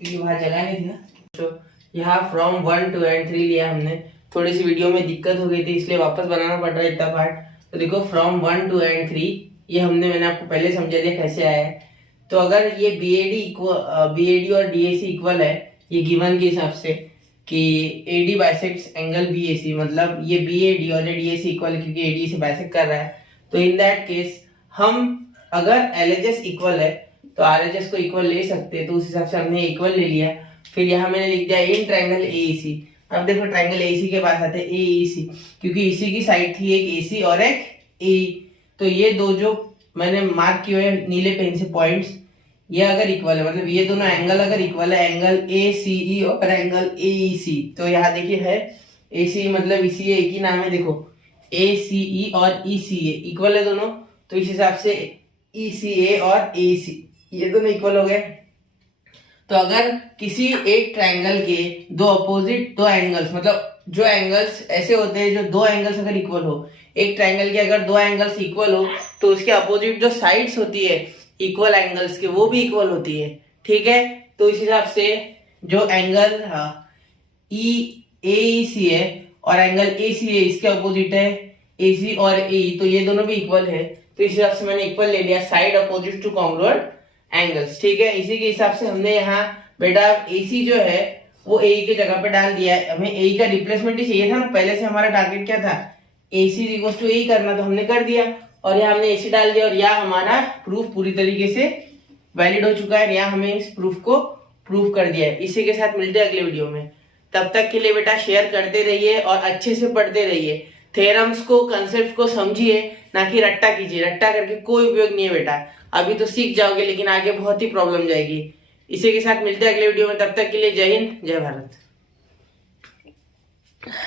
क्योंकि वहां जगह नहीं थी ना। तो यहाँ फ्रॉम 1 to 3 लिया हमने, थोड़ी सी वीडियो में दिक्कत हो गई थी इसलिए वापस बनाना पड़ रहा है इतना पार्ट। तो देखो फ्रॉम 1 to 3 ये मैंने आपको पहले समझा दिया कैसे आया है। तो अगर ये BAD और DAC इक्वल है, ये गिवन के हिसाब से कि AD बाइसेक्ट्स एंगल BAC, मतलब ये BAD और DAC इक्वल है क्योंकि AD से बाइसेक्ट कर रहा है, तो इन दैट केस हम अगर LHS इक्वल है तो RHS को इक्वल ले सकते हैं, तो उस हिसाब से हमने इक्वल ले लिया। फिर यहाँ मैंने लिख दिया इन ट्रायंगल AEC। अब देखो ट्रायंगल AEC के पास आते हैं AEC, क्योंकि इसी की साइड थी एक AC और एक AE, तो ये दो जो मैंने मार्क किए हुए नीले पेन से पॉइंट्स, ये अगर इक्वल है मतलब ये दोनों एंगल अगर इक्वल है, एंगल ACE और एंगल AEC, तो यहाँ देखिए है ACE मतलब इसी एक ही नाम है, देखो ACE और ECA इक्वल है दोनों, तो इस हिसाब से ECA और AEC ये दोनों इक्वल हो गए। तो अगर किसी एक ट्रायंगल के दो अपोजिट दो एंगल्स, मतलब जो एंगल्स ऐसे होते हैं जो दो एंगल्स अगर इक्वल हो, एक ट्रायंगल के अगर दो एंगल्स इक्वल हो तो उसके अपोजिट जो साइड्स होती है इक्वल एंगल्स के वो भी इक्वल होती है, ठीक है। तो इस हिसाब से जो एंगल AEC है और एंगल ACA इसके अपोजिट है AC और AE, तो ये दोनों भी इक्वल है, तो इस हिसाब से मैंने इक्वल ले लिया, side opposite two congruent angles, ठीक है। इसी के हिसाब से हमने यहाँ बेटा AC जो है वो AE के जगह पे डाल दिया है। हमें AE का रिप्लेसमेंट ही चाहिए था ना, पहले से हमारा टारगेट क्या था, AC इक्वल टू AE करना, तो हमने कर दिया और यहाँ हमने AC डाल दिया और यहाँ हमारा प्रूफ पूरी तरीके से वैलिड हो चुका है, यहाँ हमें इस प्रूफ को प्रूफ कर दिया है। इसी के साथ मिलते हैं अगले वीडियो में, तब तक के लिए बेटा शेयर करते रहिए और अच्छे से पढ़ते रहिए, थ्योरम्स को कंसेप्ट को समझिए, ना कि रट्टा कीजिए, रट्टा करके कोई उपयोग नहीं है बेटा। अभी तो सीख जाओगे लेकिन आगे बहुत ही प्रॉब्लम जाएगी। इसी के साथ मिलते हैं अगले वीडियो में, तब तक के लिए जय हिंद जय भारत।